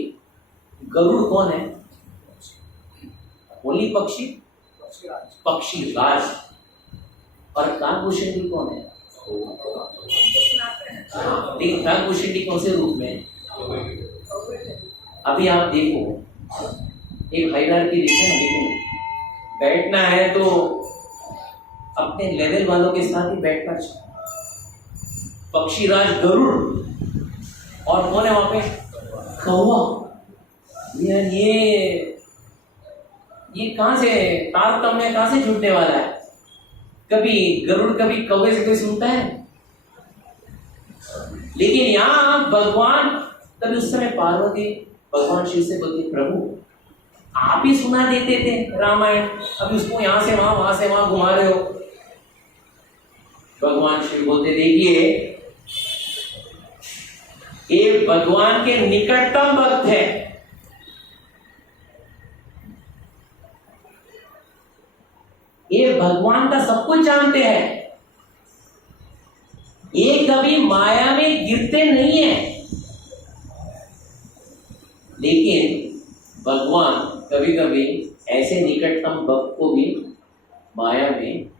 गरुड़ कौन है? ओनली पक्षी, पक्षी राज। और काकभूषणी कौन है? लेकिन काकभूषणी कौन से रूप में? अभी आप देखो, एक हायरार्की देखो, लेकिन बैठना है तो अपने लेवल वालों के साथ ही बैठना चाहिए। पक्षीराज गरुड़, और कौन है वहां पे? कौवा। ये कहां से तारतम्य कहां से जुड़ने वाला है? कभी गरुड़ कभी कौवे से कोई सुनता है? लेकिन यहां भगवान, तभी उस समय पार्वती भगवान शिव से बोलती, प्रभु आप ही सुना देते थे रामायण, अभी उसको यहां से वहां घुमा रहे हो। भगवान शिव बोलते, देखिए ये भगवान के निकटतम भक्त है। ये भगवान का सब कुछ जानते हैं। ये कभी माया में गिरते नहीं है। लेकिन भगवान कभी कभी ऐसे निकटतम भक्त को भी माया में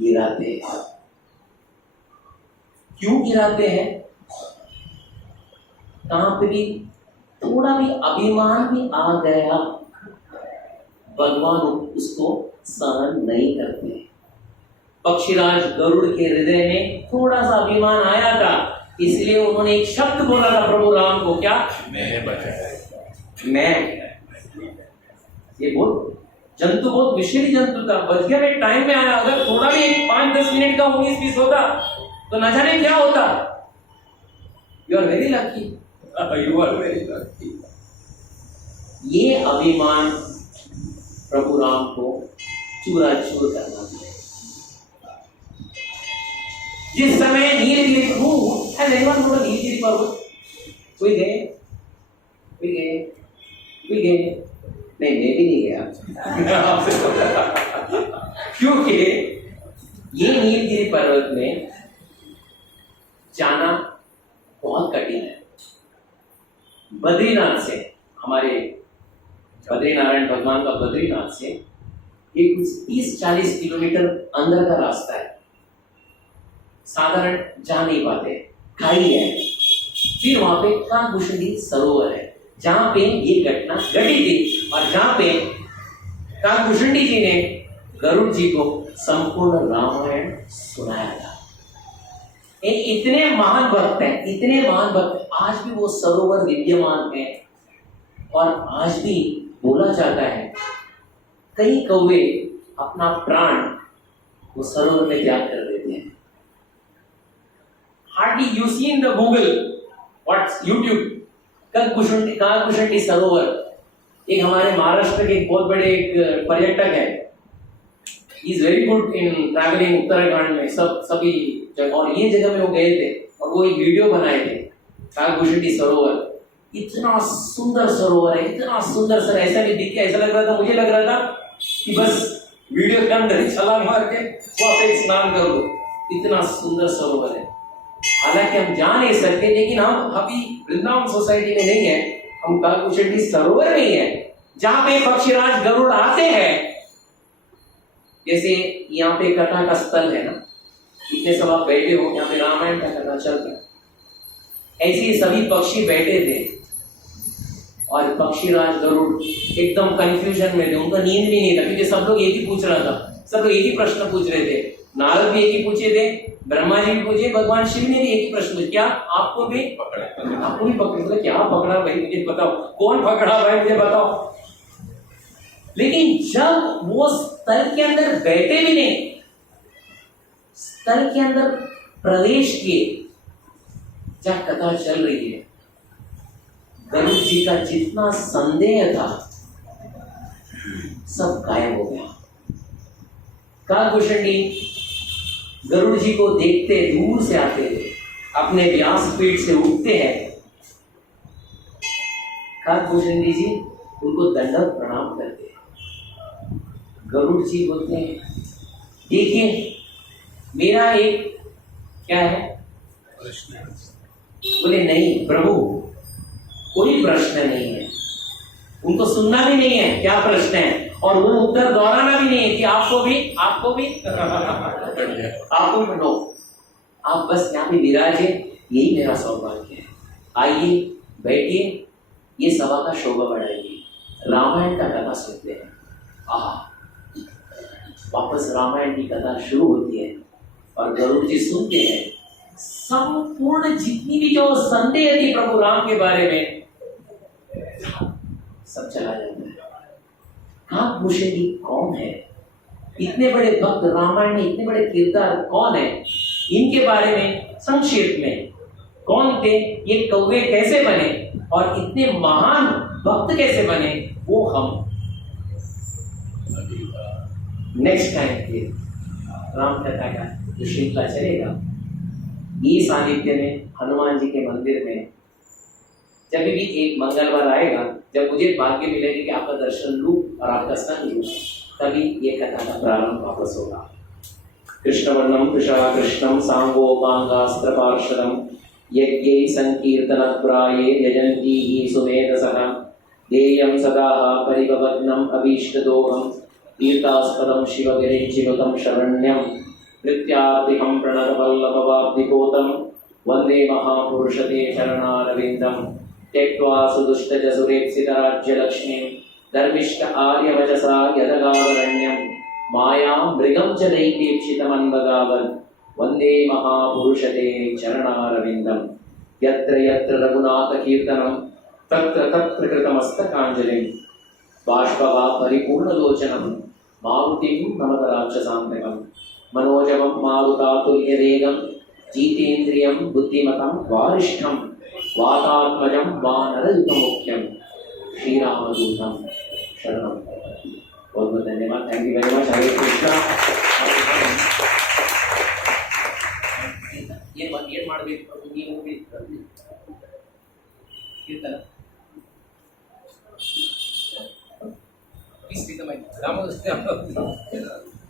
गिराते हैं। क्यों गिराते हैं? कहां पे भी थोड़ा भी अभिमान भी आ गया, भगवान उसको सहन नहीं करते। पक्षीराज गरुड़ के हृदय में थोड़ा सा अभिमान आया था, इसलिए उन्होंने एक शब्द बोला था प्रभु राम को, क्या? मैंने बचाया। मैं। ये जंतु बहुत विषैली जंतु था, बच गया, मैं टाइम में आया। अगर थोड़ा भी 5-10 मिनट का 19-20 होता तो न जाने क्या होता। You are very lucky, you are very lucky. ये अभिमान प्रभु राम को चूरा चूर करना चाहिए। जिस समय नीलगिरी पर्वत कोई गए नहीं, मैं भी नहीं गया क्योंकि ये नीलगिरी पर्वत में जाना बहुत कठिन है। बद्रीनाथ से, हमारे बद्रीनारायण भगवान का बद्रीनाथ से ये कुछ 30-40 किलोमीटर अंदर का रास्ता है। साधारण जा नहीं पाते, खाई है। फिर वहां पे काकभूषणी सरोवर है, जहां पे ये घटना घटी थी और जहां पे काकभूषणी जी ने गरुड़ जी को संपूर्ण रामायण सुनाया था। इतने महान भक्त हैं, इतने महान भक्त, आज भी वो सरोवर विद्यमान है। और आज भी बोला जाता है कई कौवे अपना प्राण वो सरोवर में त्याग कर देते हैं। Hardly you see in the Google, WhatsApp YouTube, Kakbhushani सरोवर। एक हमारे महाराष्ट्र के एक बहुत बड़े एक पर्यटक है, is very good in travelling Uttarakhand में सभी जगह, और ये जगह में वो गए थे और वो एक वीडियो बनाए थे काकभूषणी सरोवर। इतना सुंदर सरोवर है, इतना सुंदर सर, ऐसा नहीं दिख, ऐसा लग रहा था, मुझे लग रहा था कि बस वीडियो के अंदर छलांग मार के वहां पे स्नान कर दो, इतना सुंदर सरोवर है। हालांकि हम जा नहीं सकते, लेकिन हम अभी वृंदावन सोसाइटी में नहीं है, हम काकभूषणी सरोवर में ही है, जहां पे पक्षीराज गरुड़ आते हैं। जैसे यहाँ पे कथा का स्थल है ना, इतने सब आप बैठे हो, यहाँ पे रामायण का कथा चल रहा है, ऐसे ही सभी पक्षी बैठे थे और पक्षीराज गरुड़ एकदम कंफ्यूजन में थे, उनका नींद भी नहीं था, क्योंकि सब लोग एक ही पूछ रहा था, सब लोग एक ही प्रश्न पूछ रहे थे। नारद भी एक ही पूछे थे, ब्रह्मा जी भी पूछे, भगवान शिव ने भी एक ही प्रश्न पूछा, क्या आपको भी पकड़ा? क्या पकड़ा भाई, मुझे बताओ, कौन पकड़ा भाई, मुझे बताओ। लेकिन जब वो स्थल के अंदर बैठे भी नहीं, स्थल के अंदर प्रवेश किए, जहां कथा चल रही है, गरुड़ जी का जितना संदेह था सब गायब हो गया। काकभूषणी गरुड़ जी को देखते दूर से आते थे, अपने व्यासपीठ से उठते हैं। काकभूषणी जी उनको दंडवत प्रणाम करते हैं। गरुड़ जी बोलते हैं, देखिए मेरा एक क्या है प्रश्न। बोले नहीं प्रभु, कोई प्रश्न नहीं है। उनको सुनना भी नहीं है क्या प्रश्न है, और वो उत्तर दोहराना भी नहीं है कि आपको भी आपको भी नो, आप बस यहाँ पे विराजे, यही मेरा सौभाग्य है। आइए बैठिए, ये सभा का शोभा बढ़ाइए, रामायण का कथा सुनते हैं। वापस रामायण की कथा शुरू होती है और गरुड़ जी सुनते हैं। संपूर्ण जितनी भी जो संदेह थी प्रभु राम के बारे में सब चला जाता है। कहाँ पूछेंगी कौन है, इतने बड़े भक्त रामायण में इतने बड़े किरदार कौन है, इनके बारे में संक्षेप में कौन थे, ये कौवे कैसे बने और इतने महान भक्त कैसे बने, वो हम नेक्स्ट टाइम के राम कथा का जो श्रृंखला चलेगा, ये सानिध्य में हनुमान जी के मंदिर में जब भी एक मंगलवार आएगा, जब मुझे भाग्य मिलेगा कि आपका दर्शन लूं और आपका संग लूं, तभी ये कथा का प्रारंभ वापस होगा। कृष्णवर्णम कृष्णम सांगोपांगास्त्र पार्षदम यज्ञै संकीर्तनप्राये यजन्ति हि सुमेधसः देयं सदा परिभवग्नम् अभीष्टदोहं तीर्थास्पदं शिवगिरिचिनुतं शरण्यं कृत्यार्तिकं प्रणतवल्लभवाब्धिपोतं वन्दे महापुरुषते चरणारविन्दं त्यक्त्वा सुदुष्टजसुरेप्सितराज्यलक्ष्मीं धर्मिष्ठ आर्यवचसा यदगावरण्यं मायां मृगं च दैत्येप्सितमन्वगावन् वन्दे महापुरुषते चरणारविन्दं यत्र यत्र रघुनाथकीर्तनं तत्र तत्र कृतमस्तकाञ्जलिं बाष्पवा परिपूर्णलोचनं मारुतिं नमत राक्षसान्तकं मनोजवं मारुतातुल्यवेगं जीतेन्द्रियं बुद्धिमतं वारिष्ठं वातात्मजं वानरयुतमुख्यं श्रीरामदूतं शरणं प्रपद्ये। बहुत बहुत धन्यवाद, थैंक यू वेरी मच। हरे कृष्णा। ये ಮಾಡಬೇಕು ನೀವು ಕೀರ್ತನ प्लीज स्पीक द माइक।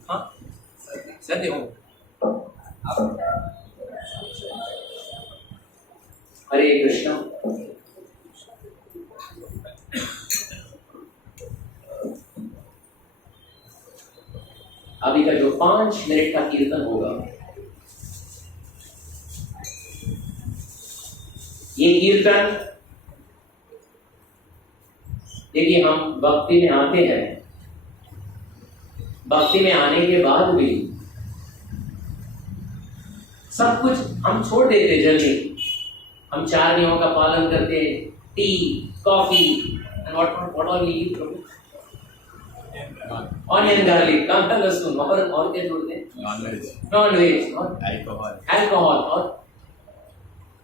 हाँ सत्य हो। हरे कृष्णा। अभी का जो 5 मिनट का कीर्तन होगा, ये कीर्तन देखिए, हम भक्ति में आते हैं, भक्ति में आने के बाद भी सब कुछ हम छोड़ देते जल्दी। हम 4 नियमों का पालन करते, tea coffee and what all we eat, onion garlic, कांदा लहसुन, और क्या छोड़ते हैं, नॉन वेज और अल्कोहल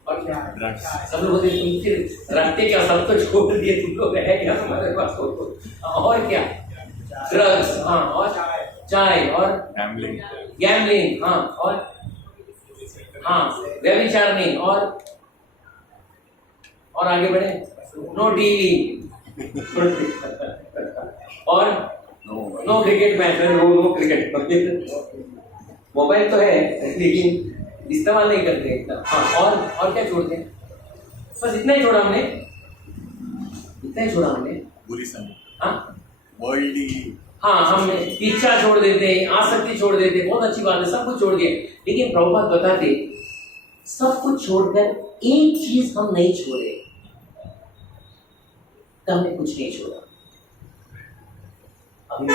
और क्या ड्रग्स। सब लोग बोलते तुम फिर रखते क्या, सब तो छोड़ दिए तुम लोग, है क्या हमारे पास और क्या, ड्रग्स, हाँ, और चाय और गैम्बलिंग, हाँ, और हाँ व्यभिचार नहीं, और आगे बढ़े, नो टीवी और no cricket match, no cricket. Mobile तो है लेकिन इस्तेमाल नहीं करते इतना। हाँ, और क्या छोड़ते हैं, बस इतना ही छोड़ा हमने, बुरी संगत, हाँ वर्ल्डी, हाँ, हम इच्छा छोड़ देते हैं, आसक्ति छोड़ देते हैं, बहुत अच्छी बात है, सब कुछ छोड़ दिए। लेकिन प्रभुपाद बताते सब कुछ छोड़कर एक चीज हम नहीं छोड़े, तो हमने कुछ नहीं छोड़ा। अभी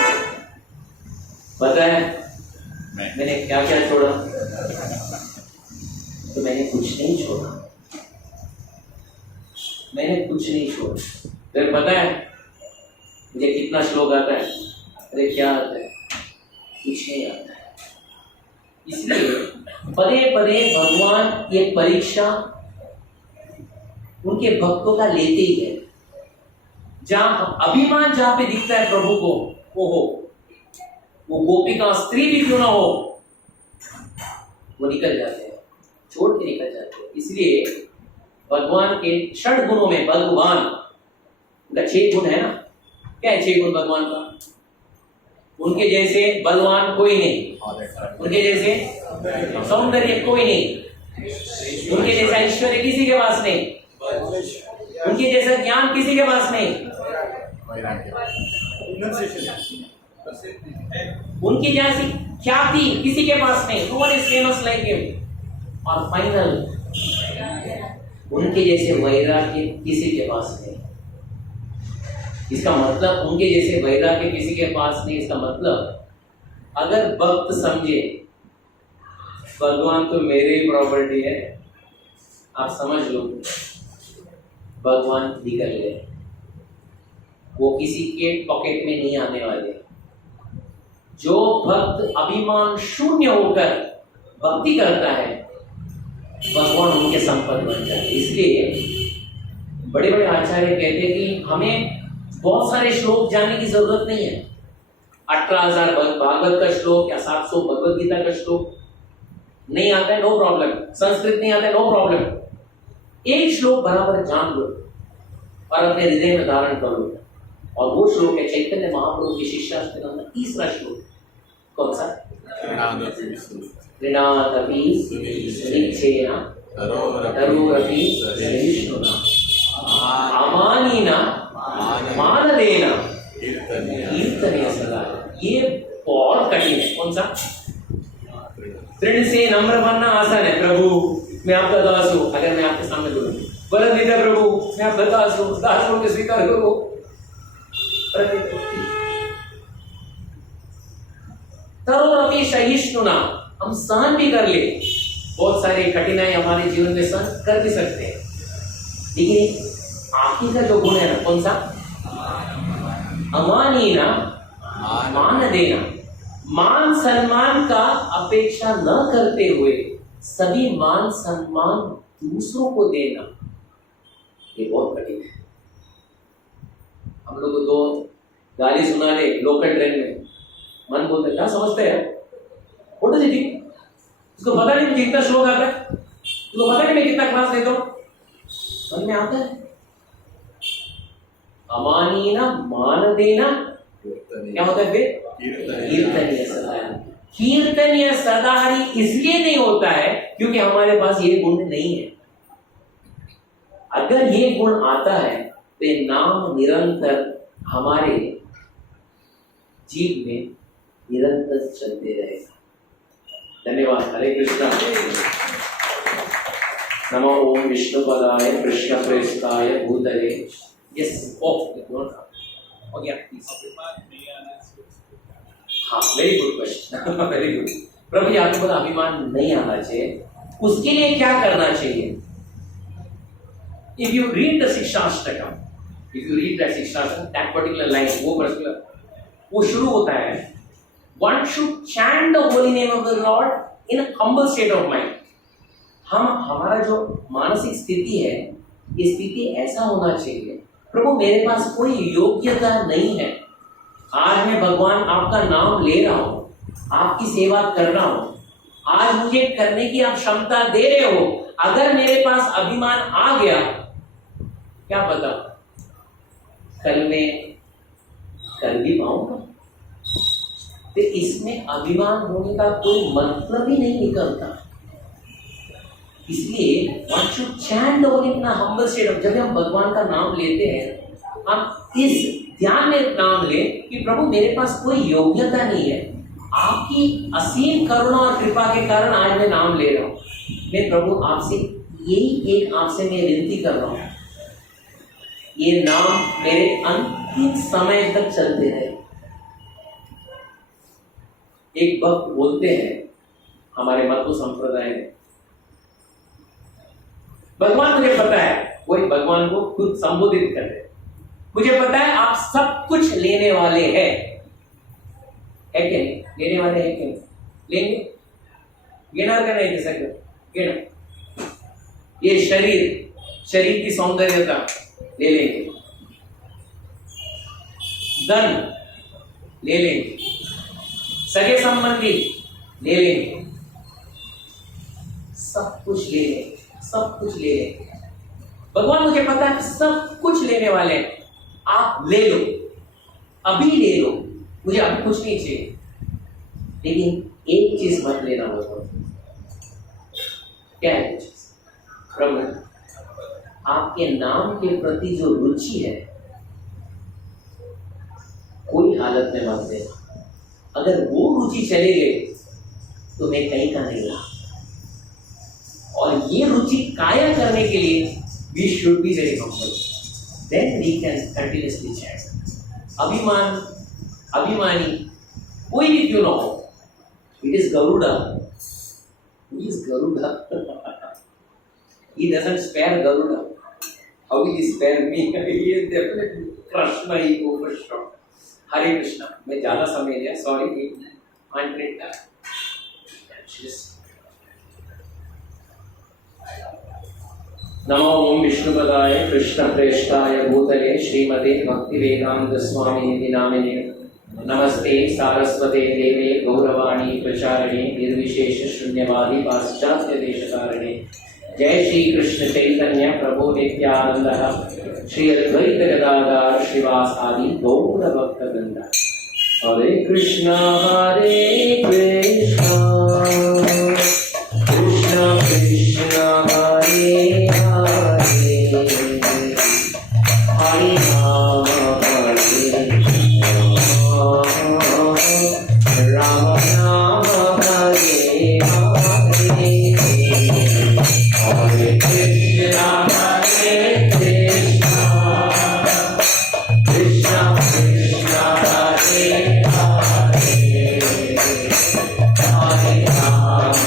पता है मैंने क्या क्या छोड़ा, तो मैंने कुछ नहीं छोड़ा, फिर पता है मुझे कितना श्लोक आता है, अरे क्या आता है, कुछ नहीं आता है। इसलिए पदे पदे भगवान ये परीक्षा उनके भक्तों का लेते ही है। जहां अभिमान जहां पे दिखता है प्रभु को, वो गोपिका स्त्री भी क्यों ना हो, वो निकल जाते हैं, छोड़ के निकल जाते हैं। इसलिए भगवान के 6 गुणों में, भगवान उनका 6 गुण है ना, क्या है 6 गुण भगवान का? उनके जैसे बलवान कोई नहीं, उनके जैसे सौंदर्य कोई नहीं, उनके जैसा ऐश्वर्य किसी के पास नहीं, उनके जैसा ज्ञान किसी के पास नहीं, उनकी जैसी ख्याति किसी के पास नहीं। No one is famous like him. और फाइनल, उनके जैसे वैराग्य किसी के पास नहीं। इसका मतलब उनके जैसे वैराग्य किसी के पास नहीं, इसका मतलब अगर भक्त समझे भगवान तो मेरी प्रॉपर्टी है, आप समझ लो भगवान निकल गए, वो किसी के पॉकेट में नहीं आने वाले। जो भक्त अभिमान शून्य होकर भक्ति करता है, भगवान उनके संपत्ति बन जाते। इसलिए बड़े बड़े आचार्य कहते हैं कि हमें बहुत सारे श्लोक जानने की जरूरत नहीं है। 18,000 भागवत का श्लोक या 700 भगवत गीता का श्लोक नहीं आता है, नो प्रॉब्लम। संस्कृत नहीं आता है, नो प्रॉब्लम। एक श्लोक बराबर जान लो और अपने हृदय में धारण कर लो, और वो श्लोक है चैतन्य महाप्रभु की शिष्याष्टक का तीसरा श्लोक। कौन सा? ऋणादपि सुनिच्छेन तरोरपि सहिष्णुना अमानिना मानदेन कीर्तनीय सदा। ये बहुत कठिन है। कौन सा? तृण से नम्र बनना आसान है। प्रभु मैं आपका दास हूं, अगर मैं आपके सामने बोलूं बोला नहीं था प्रभु मैं आपका दास हूं, दास होकर स्वीकार करो। तरोरपि सहिष्णुना, हम सहन भी कर ले, बहुत सारी कठिनाई हमारे जीवन में सहन कर भी सकते हैं, लेकिन आखिर का जो गुण है ना, कौन सा? अमानीना मान देना, मान सम्मान का अपेक्षा न करते हुए सभी मान सम्मान दूसरों को देना, ये बहुत कठिन है। हम लोग को दो गाली सुना ले लोकल ट्रेन में, मन बोलते क्या समझते हैं फोटो जी, उसको पता नहीं मुझे कितना शौक आता है, उसको पता नहीं मैं कितना क्लास देता हूँ, मन में आता है। अमानीना मान देना क्या होता है फिर? कीर्तनीय सदाहरि। कीर्तनीय सदाहरि इसलिए नहीं होता है क्योंकि हमारे पास ये गुण नहीं है। अगर ये गुण आता है तो ये नाम निरंतर हमारे जीव में निरंतर चलते रहेगा। धन्यवाद। हरे कृष्णा। नमो ओम विष्णुपदाय कृष्णप्रेष्ठाय भूतले। यस ऑफ हो गया प्लीज। हाँ very good question, very good. प्रभु जी आपको अभिमान नहीं आना चाहिए, उसके लिए क्या करना चाहिए? If you read the शिक्षाष्टकम, if you read that शिक्षाष्टकम, that particular line, वो शुरू होता है one should chant the holy name of the Lord in a humble state of mind. हमारा जो मानसिक स्थिति है, ये स्थिति ऐसा होना चाहिए, प्रभु मेरे पास कोई योग्यता नहीं है, आज मैं भगवान आपका नाम ले रहा हूँ, आपकी सेवा कर रहा हूँ, आज मुझे करने की आप क्षमता दे रहे हो, अगर मेरे पास अभिमान आ गया, क्या पता कल मैं कर भी पाऊंगा। तो इसमें अभिमान होने का कोई मतलब ही नहीं निकलता। इसलिए one should chant the Holy in a humble state of, जब हम भगवान का नाम लेते हैं, हम इस ध्यान में नाम ले कि प्रभु मेरे पास कोई योग्यता नहीं है, आपकी असीम करुणा और कृपा के कारण आज मैं नाम ले रहा हूँ। मैं प्रभु आपसे यही एक आपसे मैं विनती कर रहा हूँ, ये नाम मेरे अंतिम समय तक चलते रहे। एक भक्त बोलते हैं हमारे मध्व संप्रदाय में, भगवान मुझे पता है, वही भगवान को खुद संबोधित कर रहे, मुझे पता है आप सब कुछ लेने वाले हैं, है क्या नहीं? लेने वाले हैं क्या? लेंगे, गिना कर नहीं दे सकते, गिना। ये शरीर की सौंदर्यता ले लेंगे, धन ले लेंगे, सगे संबंधी ले लेंगे, सब कुछ ले लेंगे, सब कुछ ले लेंगे। भगवान मुझे पता है सब कुछ लेने वाले हैं, आप ले लो, अभी ले लो, मुझे अभी कुछ नहीं चाहिए, लेकिन एक चीज मत लेना बोलो। क्या है चीज? प्रभु आपके नाम के प्रति जो रुचि है कोई हालत में मत देना। अगर वो रुचि चले गए तो मैं कहीं का नहीं रहा। और ये रुचि काया करने के लिए we should be very humble, then we can continuously chat. अभिमानी कोई भी क्यों ना हो, it is Garuda, he is Garuda. He doesn't spare Garuda. How will he spare me? He is definitely crush my ego for sure. हरे कृष्णा, मैं ज़्यादा समय लिया, सॉरी। नमो ओम विष्णुपदाय कृष्ण प्रेष्ठाय भूतले श्रीमते भक्ति वेदांत स्वामी निधि नामिने नमस्ते सारस्वते देवे गौरवाणी प्रचारिणे निर्विशेष शून्यवादी पाश्चात्य देशकारिणे। जय श्री कृष्ण चैतन्य प्रभु नित्यानंद श्री अद्वैत गदाधर श्रीवासादि गौर भक्त वृंद। हरे कृष्ण कृष्ण कृष्ण हरे हरे, हरे राम राम राम हरे हरे, हरे कृष्ण कृष्ण कृष्ण हरे हरे, हरे Ram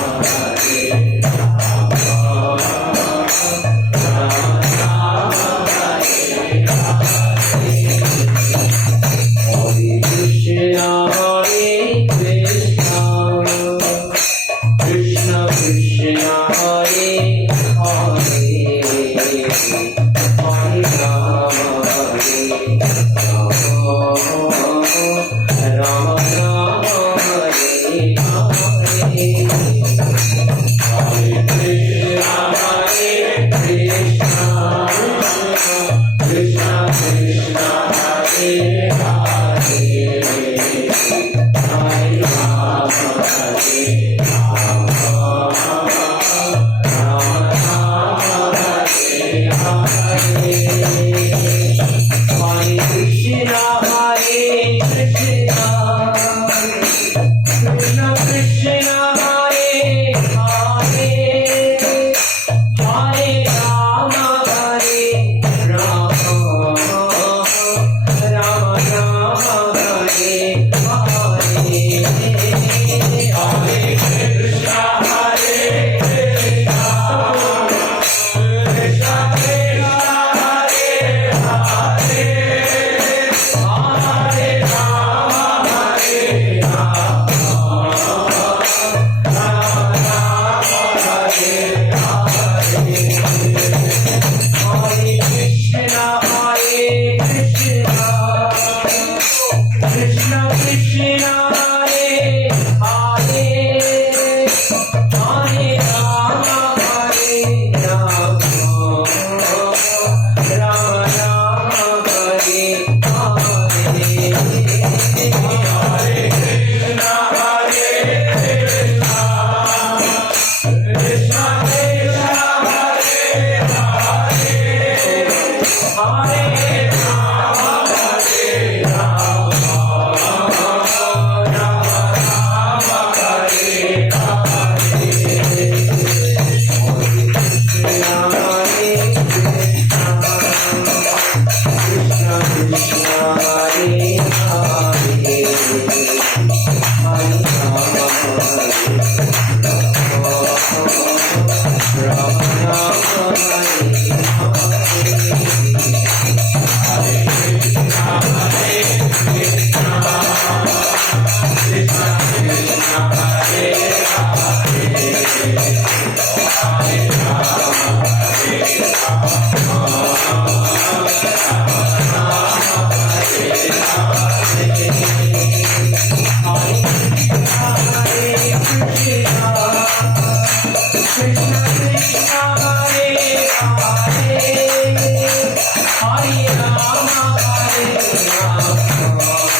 Hare Rama Hare Rama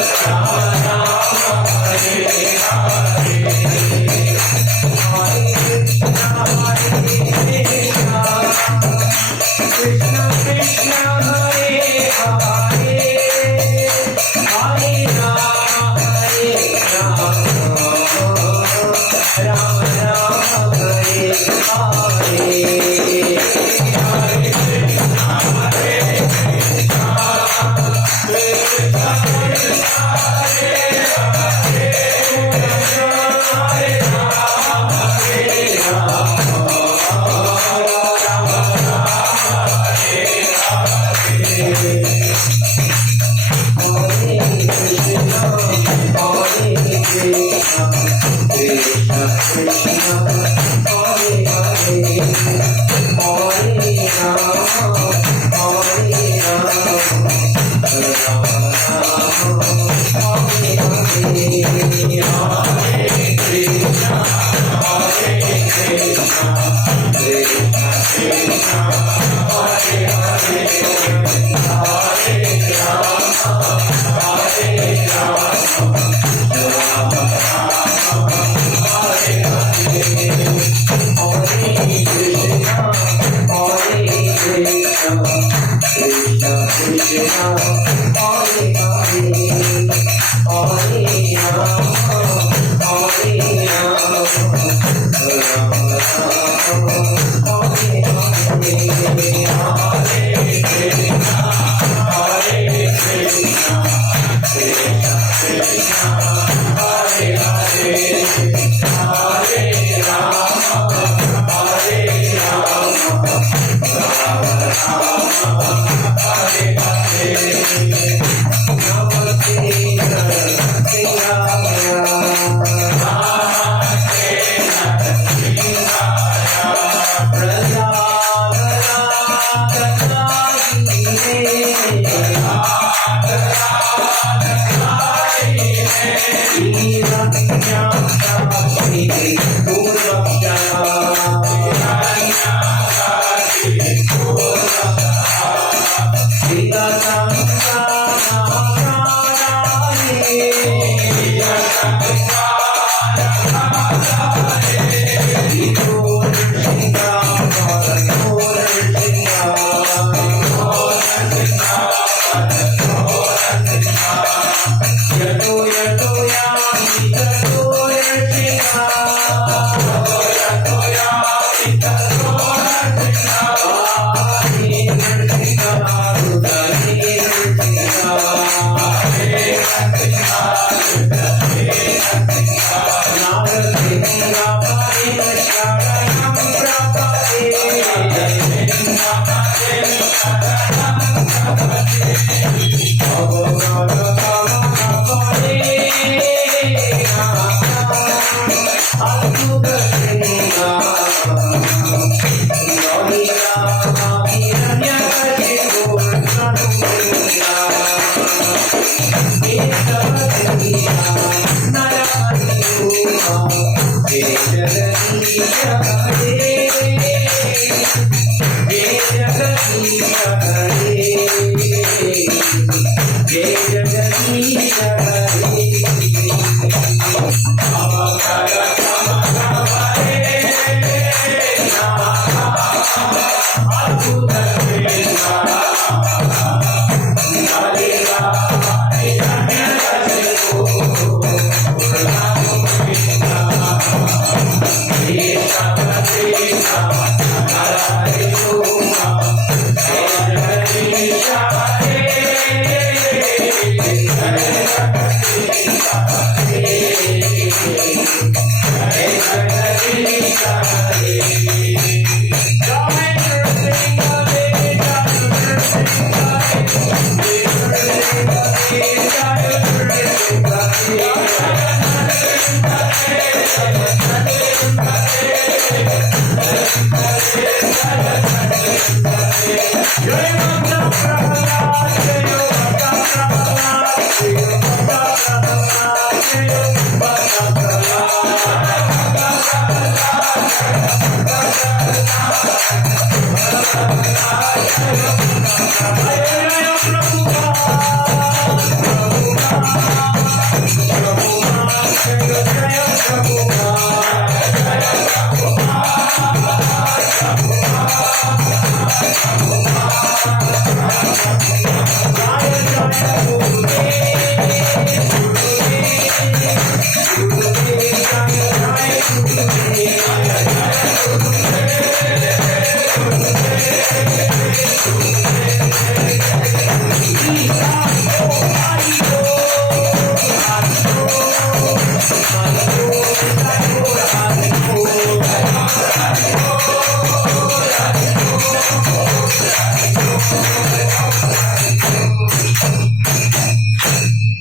Prabhu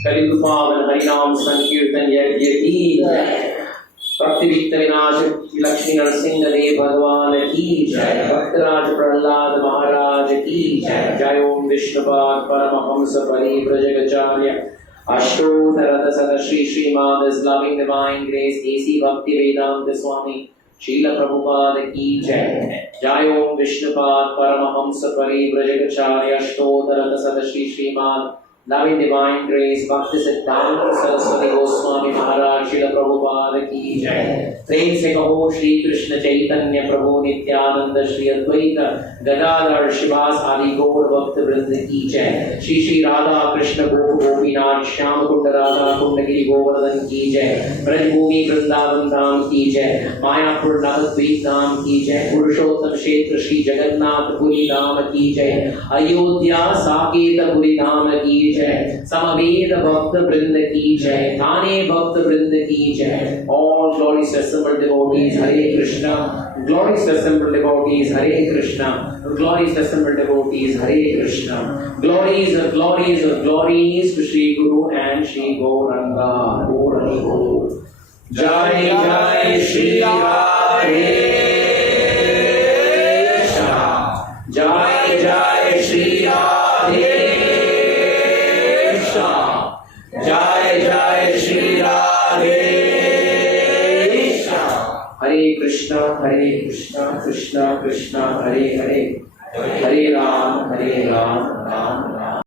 कलियुग पावन हरिनाम संकीर्तन यज्ञ की भक्ति वित्त विनाश लक्ष्मी नरसिंह देव भगवान की जय। भक्तराज प्रहलाद महाराज की जय। जय ओम विष्णुपाद परमहंस परिव्रजकाचार्य अष्टोत्तर सद Shri Srimad His loving divine grace AC भक्ति वेदांत स्वामी शील प्रभुपाद की जय। जय ओम विष्णुपाद परमहंस परिव्रजकाचार्य अष्टोत्तर सद Shri Srimad loving divine grace भक्ति सिद्धांत सरस्वती गोस्वामी महाराज श्रील प्रभुपाद की जय। प्रेम से कहो श्री कृष्ण चैतन्य प्रभु नित्यानंद श्री अद्वैत गदाधर शिवास आदि गौर भक्त वृंद की जय। श्री श्री राधा कृष्ण गोपीनाथ श्याम कुंड राधा कुंड गिरि गोवर्धन की जय। ब्रजभूमि वृंदावन धाम की जय। मायापुर नवद्वीप धाम की जय। पुरुषोत्तम क्षेत्र श्री जगन्नाथपुरी धाम की जय। अयोध्या साकेतपुरी धाम की जय। समवेद भक्त वृंद की जय। थाने भक्त वृंद की जय। All glorious assembled devotees Hare Krishna. Glorious assembled devotees Hare Krishna. Glorious assembled devotees Hare Krishna. Glories of glories of glories to Shri Guru and Shri Gauranga. Gauranga. Jai Jai Shri Radhe Krishna. Jai Jai Shri Radhe Krishna. Jai Jai Shri Radhe Krishna. Hare Krishna, Krishna Krishna, Hare Hare.